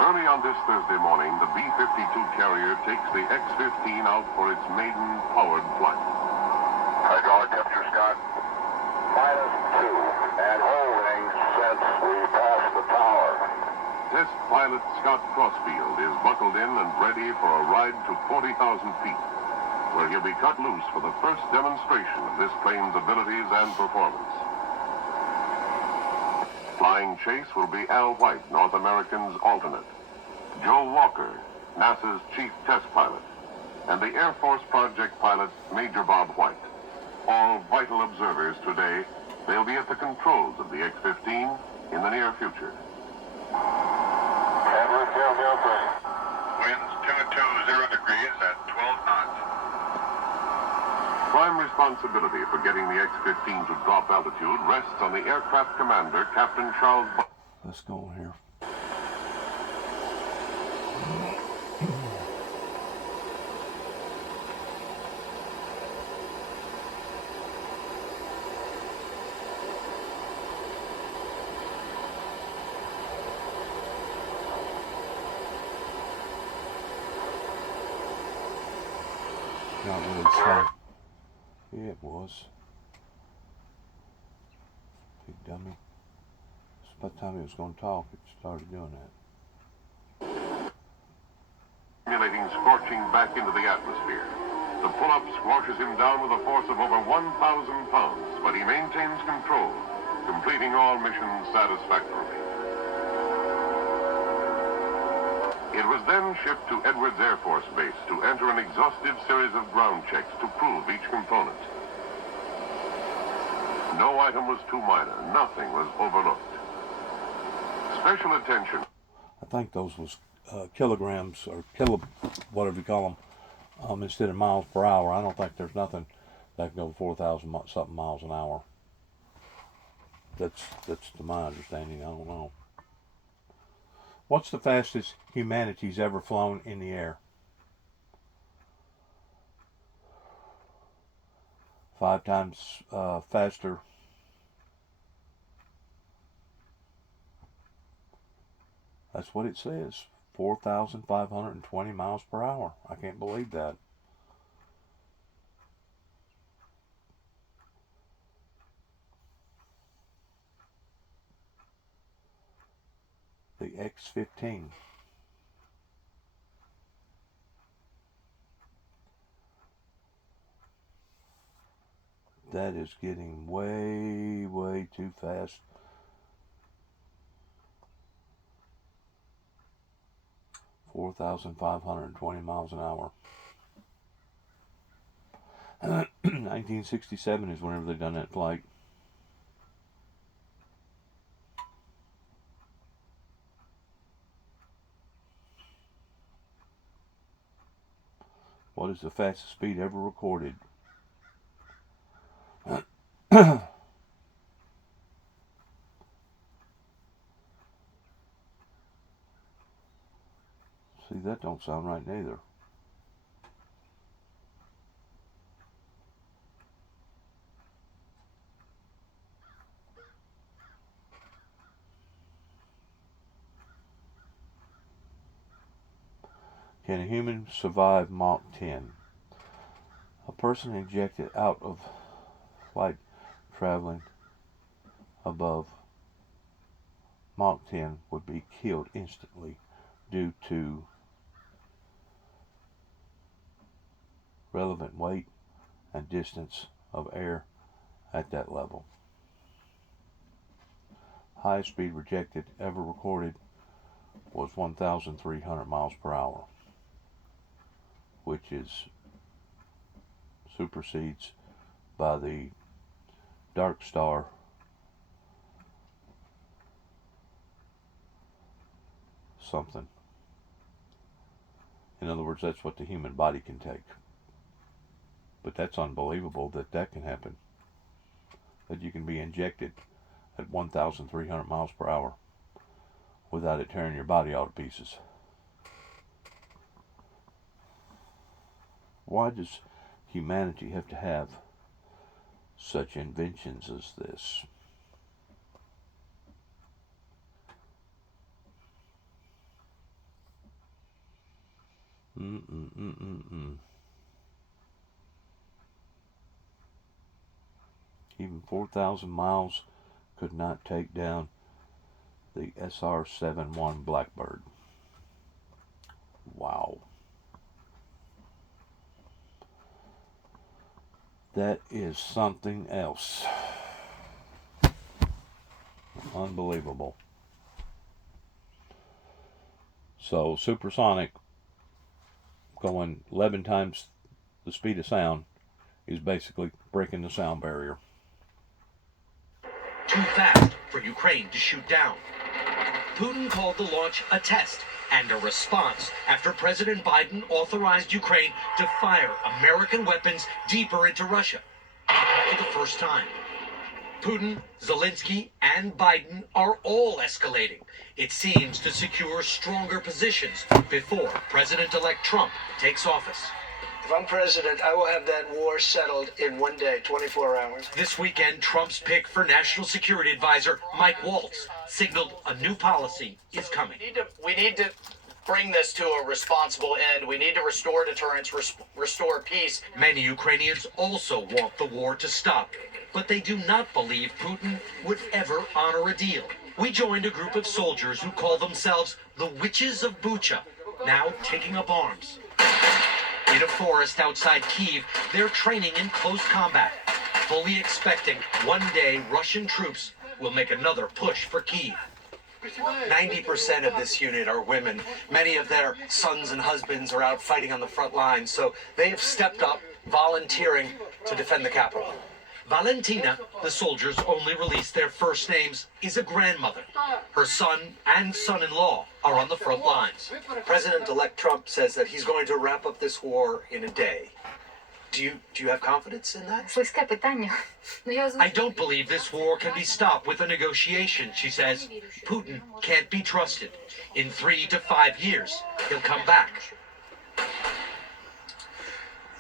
Early on this Thursday morning, the B-52 carrier takes the X-15 out for its maiden powered flight. Hydraulic temperature, Scott. -2 and holding since we passed the tower. Test pilot Scott Crossfield is buckled in and ready for a ride to 40,000 feet, where he'll be cut loose for the first demonstration of this plane's abilities and performance. Flying chase will be Al White, North American's alternate, Joe Walker, NASA's chief test pilot, and the Air Force project pilot, Major Bob White. All vital observers today. They'll be at the controls of the X-15 in the near future. Edward, Winds 220 degrees at 12 knots. Prime responsibility for getting the X-15 to drop altitude rests on the aircraft commander, Captain Charles. Let's go on here. Not really slow. Yeah, it was. Big dummy. By the time he was going to talk, it started doing that. Simulating scorching back into the atmosphere. The pull-up squashes him down with a force of over 1,000 pounds, but he maintains control, completing all missions satisfactorily. It was then shipped to Edwards Air Force Base to enter an exhaustive series of ground checks to prove each component. No item was too minor. Nothing was overlooked. Special attention. I think those was kilograms or whatever you call them, instead of miles per hour. I don't think there's nothing that can go 4,000 something miles an hour. That's to my understanding. I don't know. What's the fastest humanity's ever flown in the air? 5 times faster. That's what it says. 4,520 miles per hour. I can't believe that. The X-15. That is getting way, way too fast. Four 4,520 miles an hour. 1967 is whenever they done that flight. What is the fastest speed ever recorded? See, that don't sound right neither. Can a human survive Mach 10? A person injected out of flight traveling above Mach 10 would be killed instantly due to relevant weight and distance of air at that level. Highest speed rejected ever recorded was 1,300 miles per hour, which supersedes by the Dark Star something. In other words, that's what the human body can take. But that's unbelievable that that can happen. That you can be injected at 1,300 miles per hour without it tearing your body all to pieces. Why does humanity have to have such inventions as this? Even 4,000 miles could not take down the SR-71 Blackbird. Wow. That is something else. Unbelievable. So supersonic, going 11 times the speed of sound, is basically breaking the sound barrier. Too fast for Ukraine to shoot down. Putin called the launch a test and a response after President Biden authorized Ukraine to fire American weapons deeper into Russia for the first time. Putin, Zelensky, and Biden are all escalating, it seems, to secure stronger positions before President-elect Trump takes office. If I'm president, I will have that war settled in one day, 24 hours. This weekend, Trump's pick for National Security Advisor Mike Waltz signaled a new policy is coming. We need to bring this to a responsible end. We need to restore deterrence, restore peace. Many Ukrainians also want the war to stop, but they do not believe Putin would ever honor a deal. We joined a group of soldiers who call themselves the Witches of Bucha, now taking up arms. In a forest outside Kyiv, they're training in close combat, fully expecting one day Russian troops will make another push for Kyiv. 90% of this unit are women. Many of their sons and husbands are out fighting on the front lines, so they have stepped up, volunteering to defend the capital. Valentina, the soldiers only released their first names, is a grandmother. Her son and son-in-law are on the front lines. President-elect Trump says that he's going to wrap up this war in a day. Do you have confidence in that? I don't believe this war can be stopped with a negotiation, she says. Putin can't be trusted. In 3 to 5 years, he'll come back.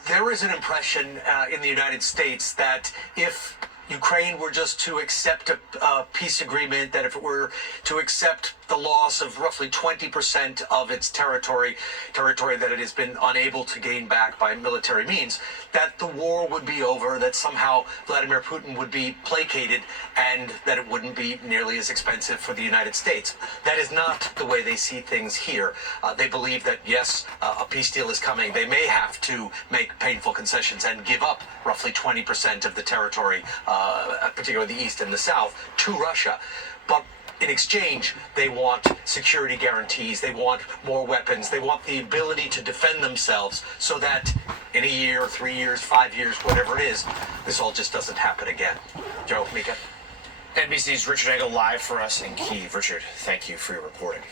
There is an impression in the United States that if Ukraine were just to accept a peace agreement, that if it were to accept the loss of roughly 20% of its territory that it has been unable to gain back by military means, that the war would be over, that somehow Vladimir Putin would be placated, and that it wouldn't be nearly as expensive for the United States. That is not the way they see things here. They believe that, yes, a peace deal is coming. They may have to make painful concessions and give up roughly 20% of the territory, particularly the east and the south, to Russia. But in exchange, they want security guarantees, they want more weapons, they want the ability to defend themselves so that in a year, 3 years, 5 years, whatever it is, this all just doesn't happen again. Joe, Mika. NBC's Richard Engel live for us in Kyiv. Richard, thank you for your reporting.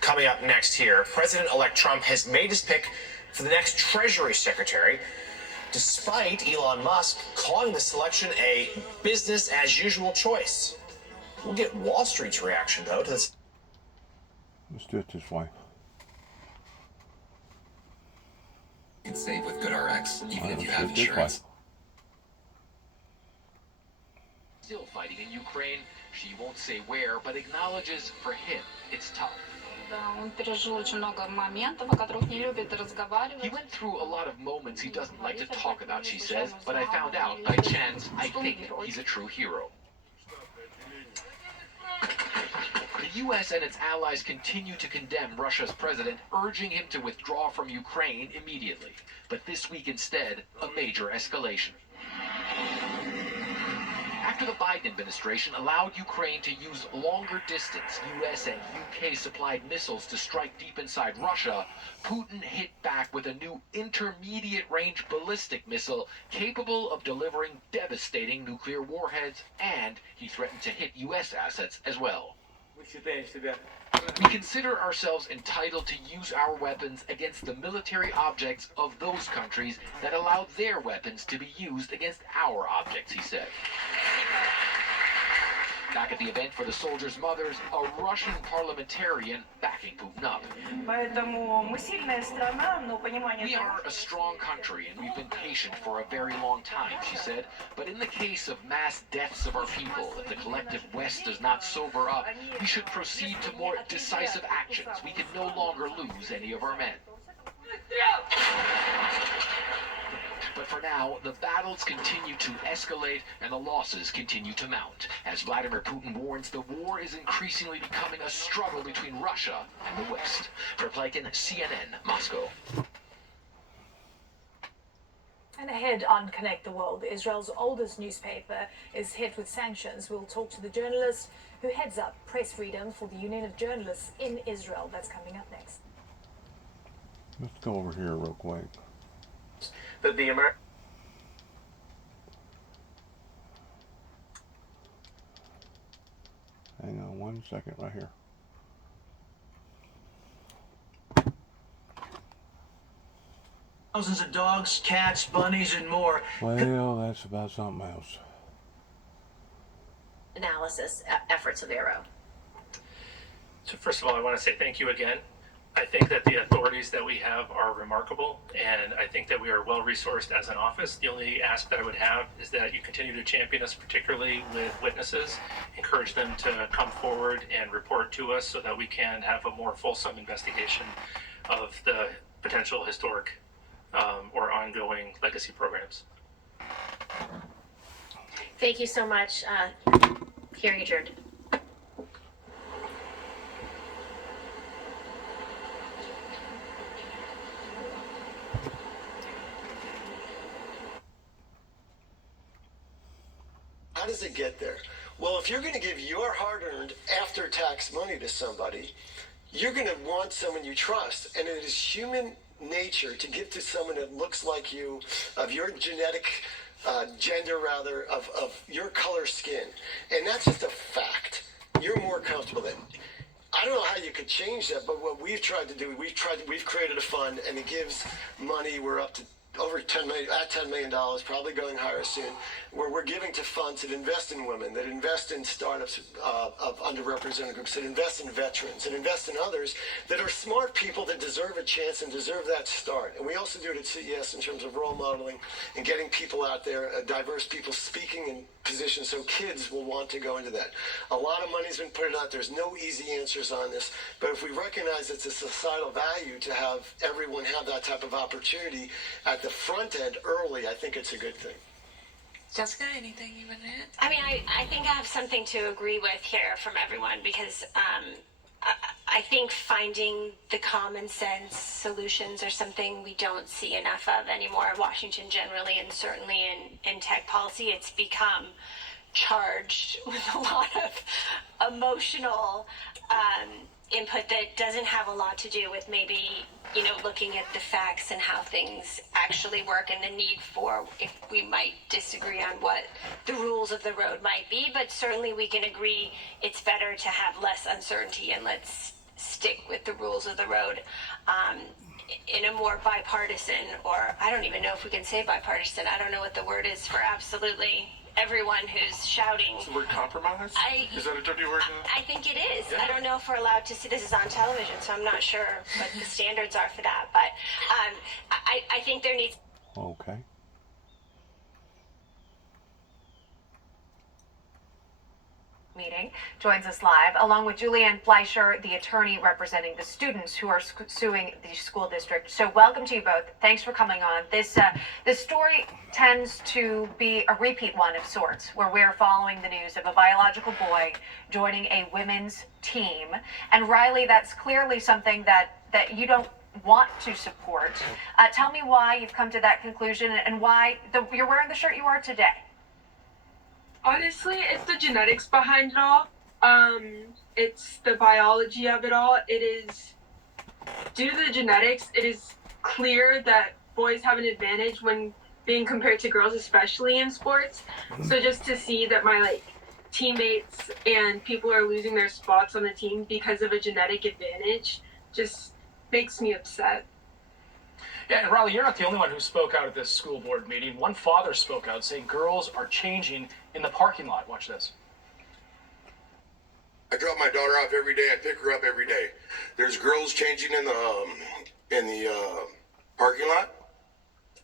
Coming up next here, President-elect Trump has made his pick for the next Treasury Secretary, despite Elon Musk calling the selection a business-as-usual choice. We'll get Wall Street's reaction, though, to this. Let's do it this way. You can save with GoodRx, even if you have insurance. Still fighting in Ukraine. She won't say where, but acknowledges for him it's tough. He went through a lot of moments he doesn't like to talk about, she says, but I found out by chance I think he's a true hero. The U.S. and its allies continue to condemn Russia's president, urging him to withdraw from Ukraine immediately. But this week instead, a major escalation. After the Biden administration allowed Ukraine to use longer-distance U.S. and UK-supplied missiles to strike deep inside Russia, Putin hit back with a new intermediate-range ballistic missile capable of delivering devastating nuclear warheads, and he threatened to hit U.S. assets as well. We consider ourselves entitled to use our weapons against the military objects of those countries that allow their weapons to be used against our objects, he said. Back at the event for the soldiers' mothers, a Russian parliamentarian backing Putin up. We are a strong country and we've been patient for a very long time, she said. But in the case of mass deaths of our people, if the collective West does not sober up, we should proceed to more decisive actions. We can no longer lose any of our men. But for now, the battles continue to escalate and the losses continue to mount. As Vladimir Putin warns, the war is increasingly becoming a struggle between Russia and the West. For Plakin, CNN, Moscow. And ahead on Connect the World, Israel's oldest newspaper is hit with sanctions. We'll talk to the journalist who heads up press freedom for the Union of Journalists in Israel. That's coming up next. Let's go over here real quick. That the American. Hang on 1 second right here. Thousands of dogs, cats, bunnies, and more. Well, that's about something else. Analysis efforts of Arrow. So first of all, I want to say thank you again. I think that the authorities that we have are remarkable, and I think that we are well resourced as an office. The only ask that I would have is that you continue to champion us, particularly with witnesses, encourage them to come forward and report to us so that we can have a more fulsome investigation of the potential historic or ongoing legacy programs. Thank you so much. Hearing adjourned. How does it get there? Well, if you're going to give your hard-earned after-tax money to somebody, you're going to want someone you trust. And it is human nature to give to someone that looks like you, of your genetic gender, rather, of your color skin. And that's just a fact. You're more comfortable than. I don't know how you could change that, but what we've tried to do, we've created a fund, and it gives money. We're up to over $10 million, probably going higher soon, where we're giving to funds that invest in women, that invest in startups of underrepresented groups, that invest in veterans, that invest in others that are smart people that deserve a chance and deserve that start. And we also do it at CES in terms of role modeling and getting people out there, diverse people speaking in positions so kids will want to go into that. A lot of money's been put out. There's no easy answers on this, but if we recognize it's a societal value to have everyone have that type of opportunity at the front end early, I think it's a good thing. Jessica, anything you want to add? I mean, I think I have something to agree with here from everyone because I think finding the common sense solutions are something we don't see enough of anymore in Washington generally, and certainly in tech policy. It's become charged with a lot of emotional input that doesn't have a lot to do with maybe, looking at the facts and how things actually work and the need for, if we might disagree on what the rules of the road might be, but certainly we can agree it's better to have less uncertainty and let's stick with the rules of the road in a more bipartisan, or I don't even know if we can say bipartisan. I don't know what the word is for absolutely everyone who's shouting. Is the word compromise? Is that a dirty word? I think it is. Yeah. I don't know if we're allowed to see. This is on television, so I'm not sure what the standards are for that. But I think there needs. Okay. Meeting joins us live, along with Julianne Fleischer, the attorney representing the students who are suing the school district. So welcome to you both. Thanks for coming on. This story tends to be a repeat one of sorts, where we're following the news of a biological boy joining a women's team. And Riley, that's clearly something that you don't want to support. Tell me why you've come to that conclusion and why you're wearing the shirt you are today. Honestly, it's the genetics behind it all. It's the biology of it all. It is, due to the genetics, it is clear that boys have an advantage when being compared to girls, especially in sports. So just to see that my teammates and people are losing their spots on the team because of a genetic advantage just makes me upset. Yeah, and Riley, you're not the only one who spoke out at this school board meeting. One father spoke out saying girls are changing in the parking lot. Watch this. I drop my daughter off every day. I pick her up every day. There's girls changing in the parking lot.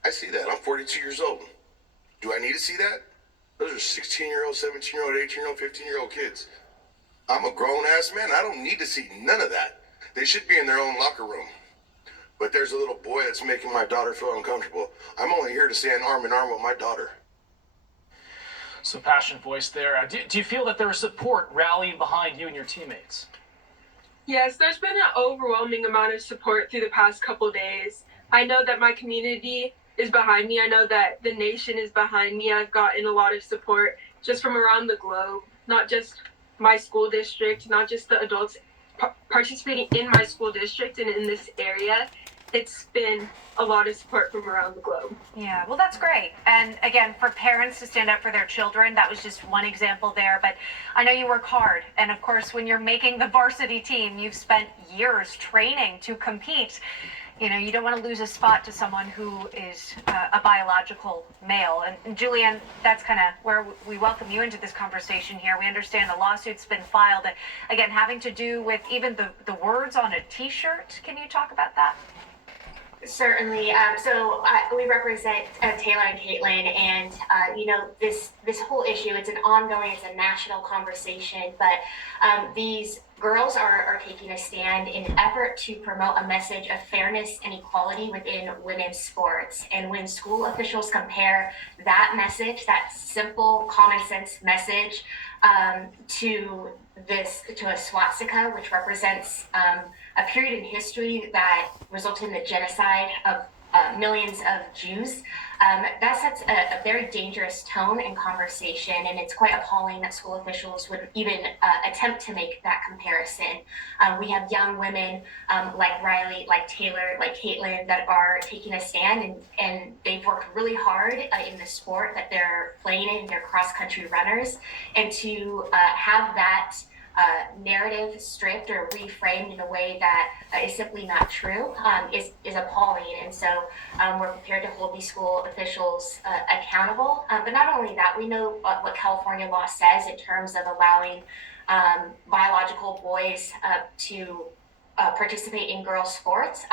I see that. I'm 42 years old. Do I need to see that? Those are 16-year-old, 17-year-old, 18-year-old, 15-year-old kids. I'm a grown-ass man. I don't need to see none of that. They should be in their own locker room. But there's a little boy that's making my daughter feel uncomfortable. I'm only here to stand arm in arm with my daughter. So passionate voice there. Do you feel that there is support rallying behind you and your teammates? Yes, there's been an overwhelming amount of support through the past couple days. I know that my community is behind me. I know that the nation is behind me. I've gotten a lot of support just from around the globe, not just my school district, not just the adults participating in my school district and in this area. It's been a lot of support from around the globe. Yeah, well, that's great. And again, for parents to stand up for their children, that was just one example there. But I know you work hard. And of course, when you're making the varsity team, you've spent years training to compete. You know, you don't want to lose a spot to someone who is a biological male. And Julianne, that's kind of where we welcome you into this conversation here. We understand the lawsuit's been filed, again, having to do with even the words on a T-shirt. Can you talk about that? Certainly. We represent Taylor and Caitlin, and this whole issue. It's an ongoing, it's a national conversation. But these girls are taking a stand in an effort to promote a message of fairness and equality within women's sports. And when school officials compare that message, that simple, common sense message, to a swastika, which represents a period in history that resulted in the genocide of millions of Jews, that sets a very dangerous tone and conversation, and it's quite appalling that school officials would even attempt to make that comparison. We have young women like Riley, like Taylor, like Caitlin that are taking a stand, and they've worked really hard in the sport that they're playing in. They're cross-country runners, and to have that narrative stripped or reframed in a way that is simply not true is appalling. And so we're prepared to hold these school officials accountable. But not only that, we know what California law says in terms of allowing biological boys to participate in girls' sports.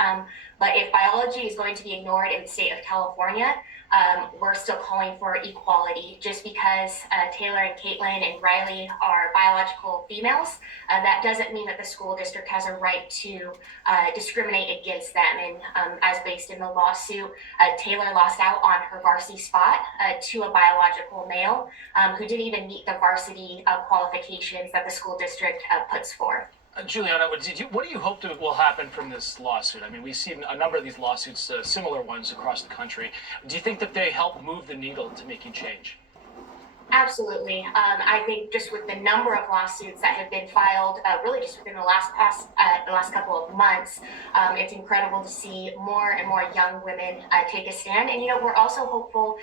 But if biology is going to be ignored in the state of California, we're still calling for equality. Just because Taylor and Caitlin and Riley are biological females, that doesn't mean that the school district has a right to discriminate against them. And as based in the lawsuit, Taylor lost out on her varsity spot to a biological male who didn't even meet the varsity qualifications that the school district puts forth. Juliana, what do you hope will happen from this lawsuit? I mean, we've seen a number of these lawsuits, similar ones across the country. Do you think that they help move the needle to making change? Absolutely. I think just with the number of lawsuits that have been filed, really just within the last couple of months, it's incredible to see more and more young women take a stand. And we're also hopeful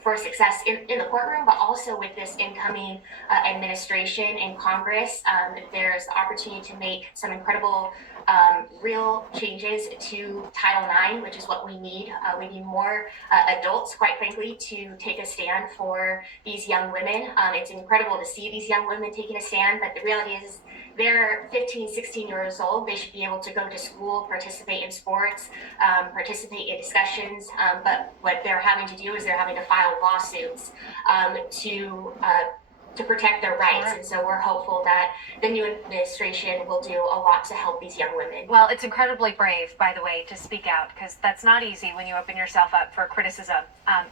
for success in the courtroom, but also with this incoming administration in Congress. There's the opportunity to make some incredible real changes to Title IX, which is what we need. We need more adults, quite frankly, to take a stand for these young women. It's incredible to see these young women taking a stand, but the reality is they're 15, 16 years old. They should be able to go to school, participate in sports, participate in discussions, but what they're having to do is they're having to file lawsuits to protect their rights. And so we're hopeful that the new administration will do a lot to help these young women. Well, it's incredibly brave, by the way, to speak out, because that's not easy when you open yourself up for criticism.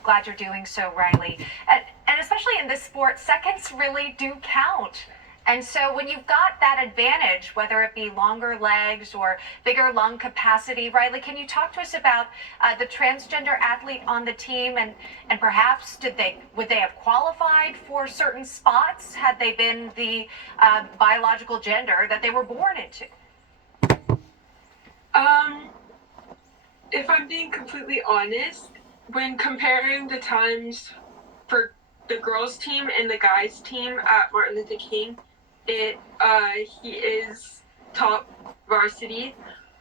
Glad you're doing so, Riley. And especially in this sport, seconds really do count. And so when you've got that advantage, whether it be longer legs or bigger lung capacity, Riley, can you talk to us about the transgender athlete on the team and perhaps would they have qualified for certain spots had they been the biological gender that they were born into? If I'm being completely honest, when comparing the times for the girls team and the guys team at Martin Luther King, he is top varsity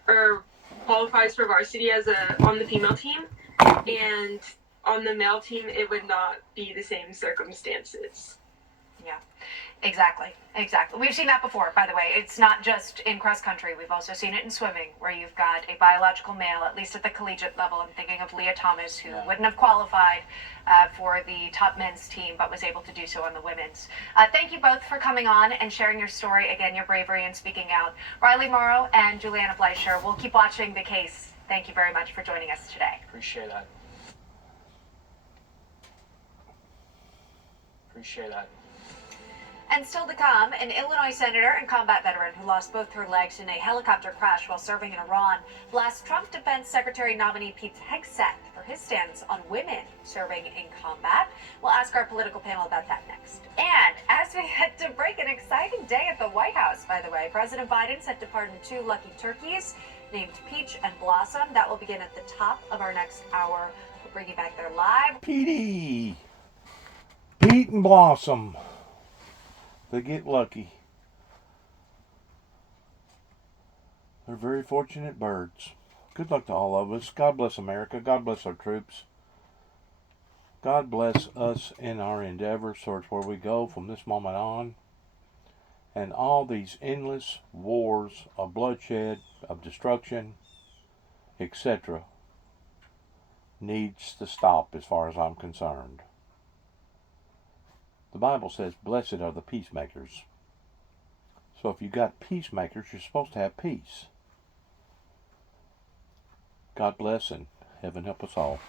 or qualifies for varsity on the female team, and on the male team it would not be the same circumstances. Yeah, exactly. We've seen that before, by the way. It's not just in cross country. We've also seen it in swimming, where you've got a biological male, at least at the collegiate level. I'm thinking of Leah Thomas, who wouldn't have qualified for the top men's team, but was able to do so on the women's. Thank you both for coming on and sharing your story, again, your bravery and speaking out. Riley Morrow and Juliana Fleischer, we'll keep watching the case. Thank you very much for joining us today. Appreciate that. Appreciate that. And still to come, an Illinois senator and combat veteran who lost both her legs in a helicopter crash while serving in Iran blasts Trump Defense Secretary nominee Pete Hegseth for his stance on women serving in combat. We'll ask our political panel about that next. And as we head to break, an exciting day at the White House, by the way. President Biden set to pardon 2 lucky turkeys named Peach and Blossom. That will begin at the top of our next hour. We'll bring you back there live. Pete and Blossom. They get lucky. They're very fortunate birds. Good luck to all of us. God bless America. God bless our troops. God bless us in our endeavors towards where we go from this moment on. And all these endless wars of bloodshed, of destruction, etc. needs to stop as far as I'm concerned. The Bible says, blessed are the peacemakers. So if you've got peacemakers, you're supposed to have peace. God bless and heaven help us all.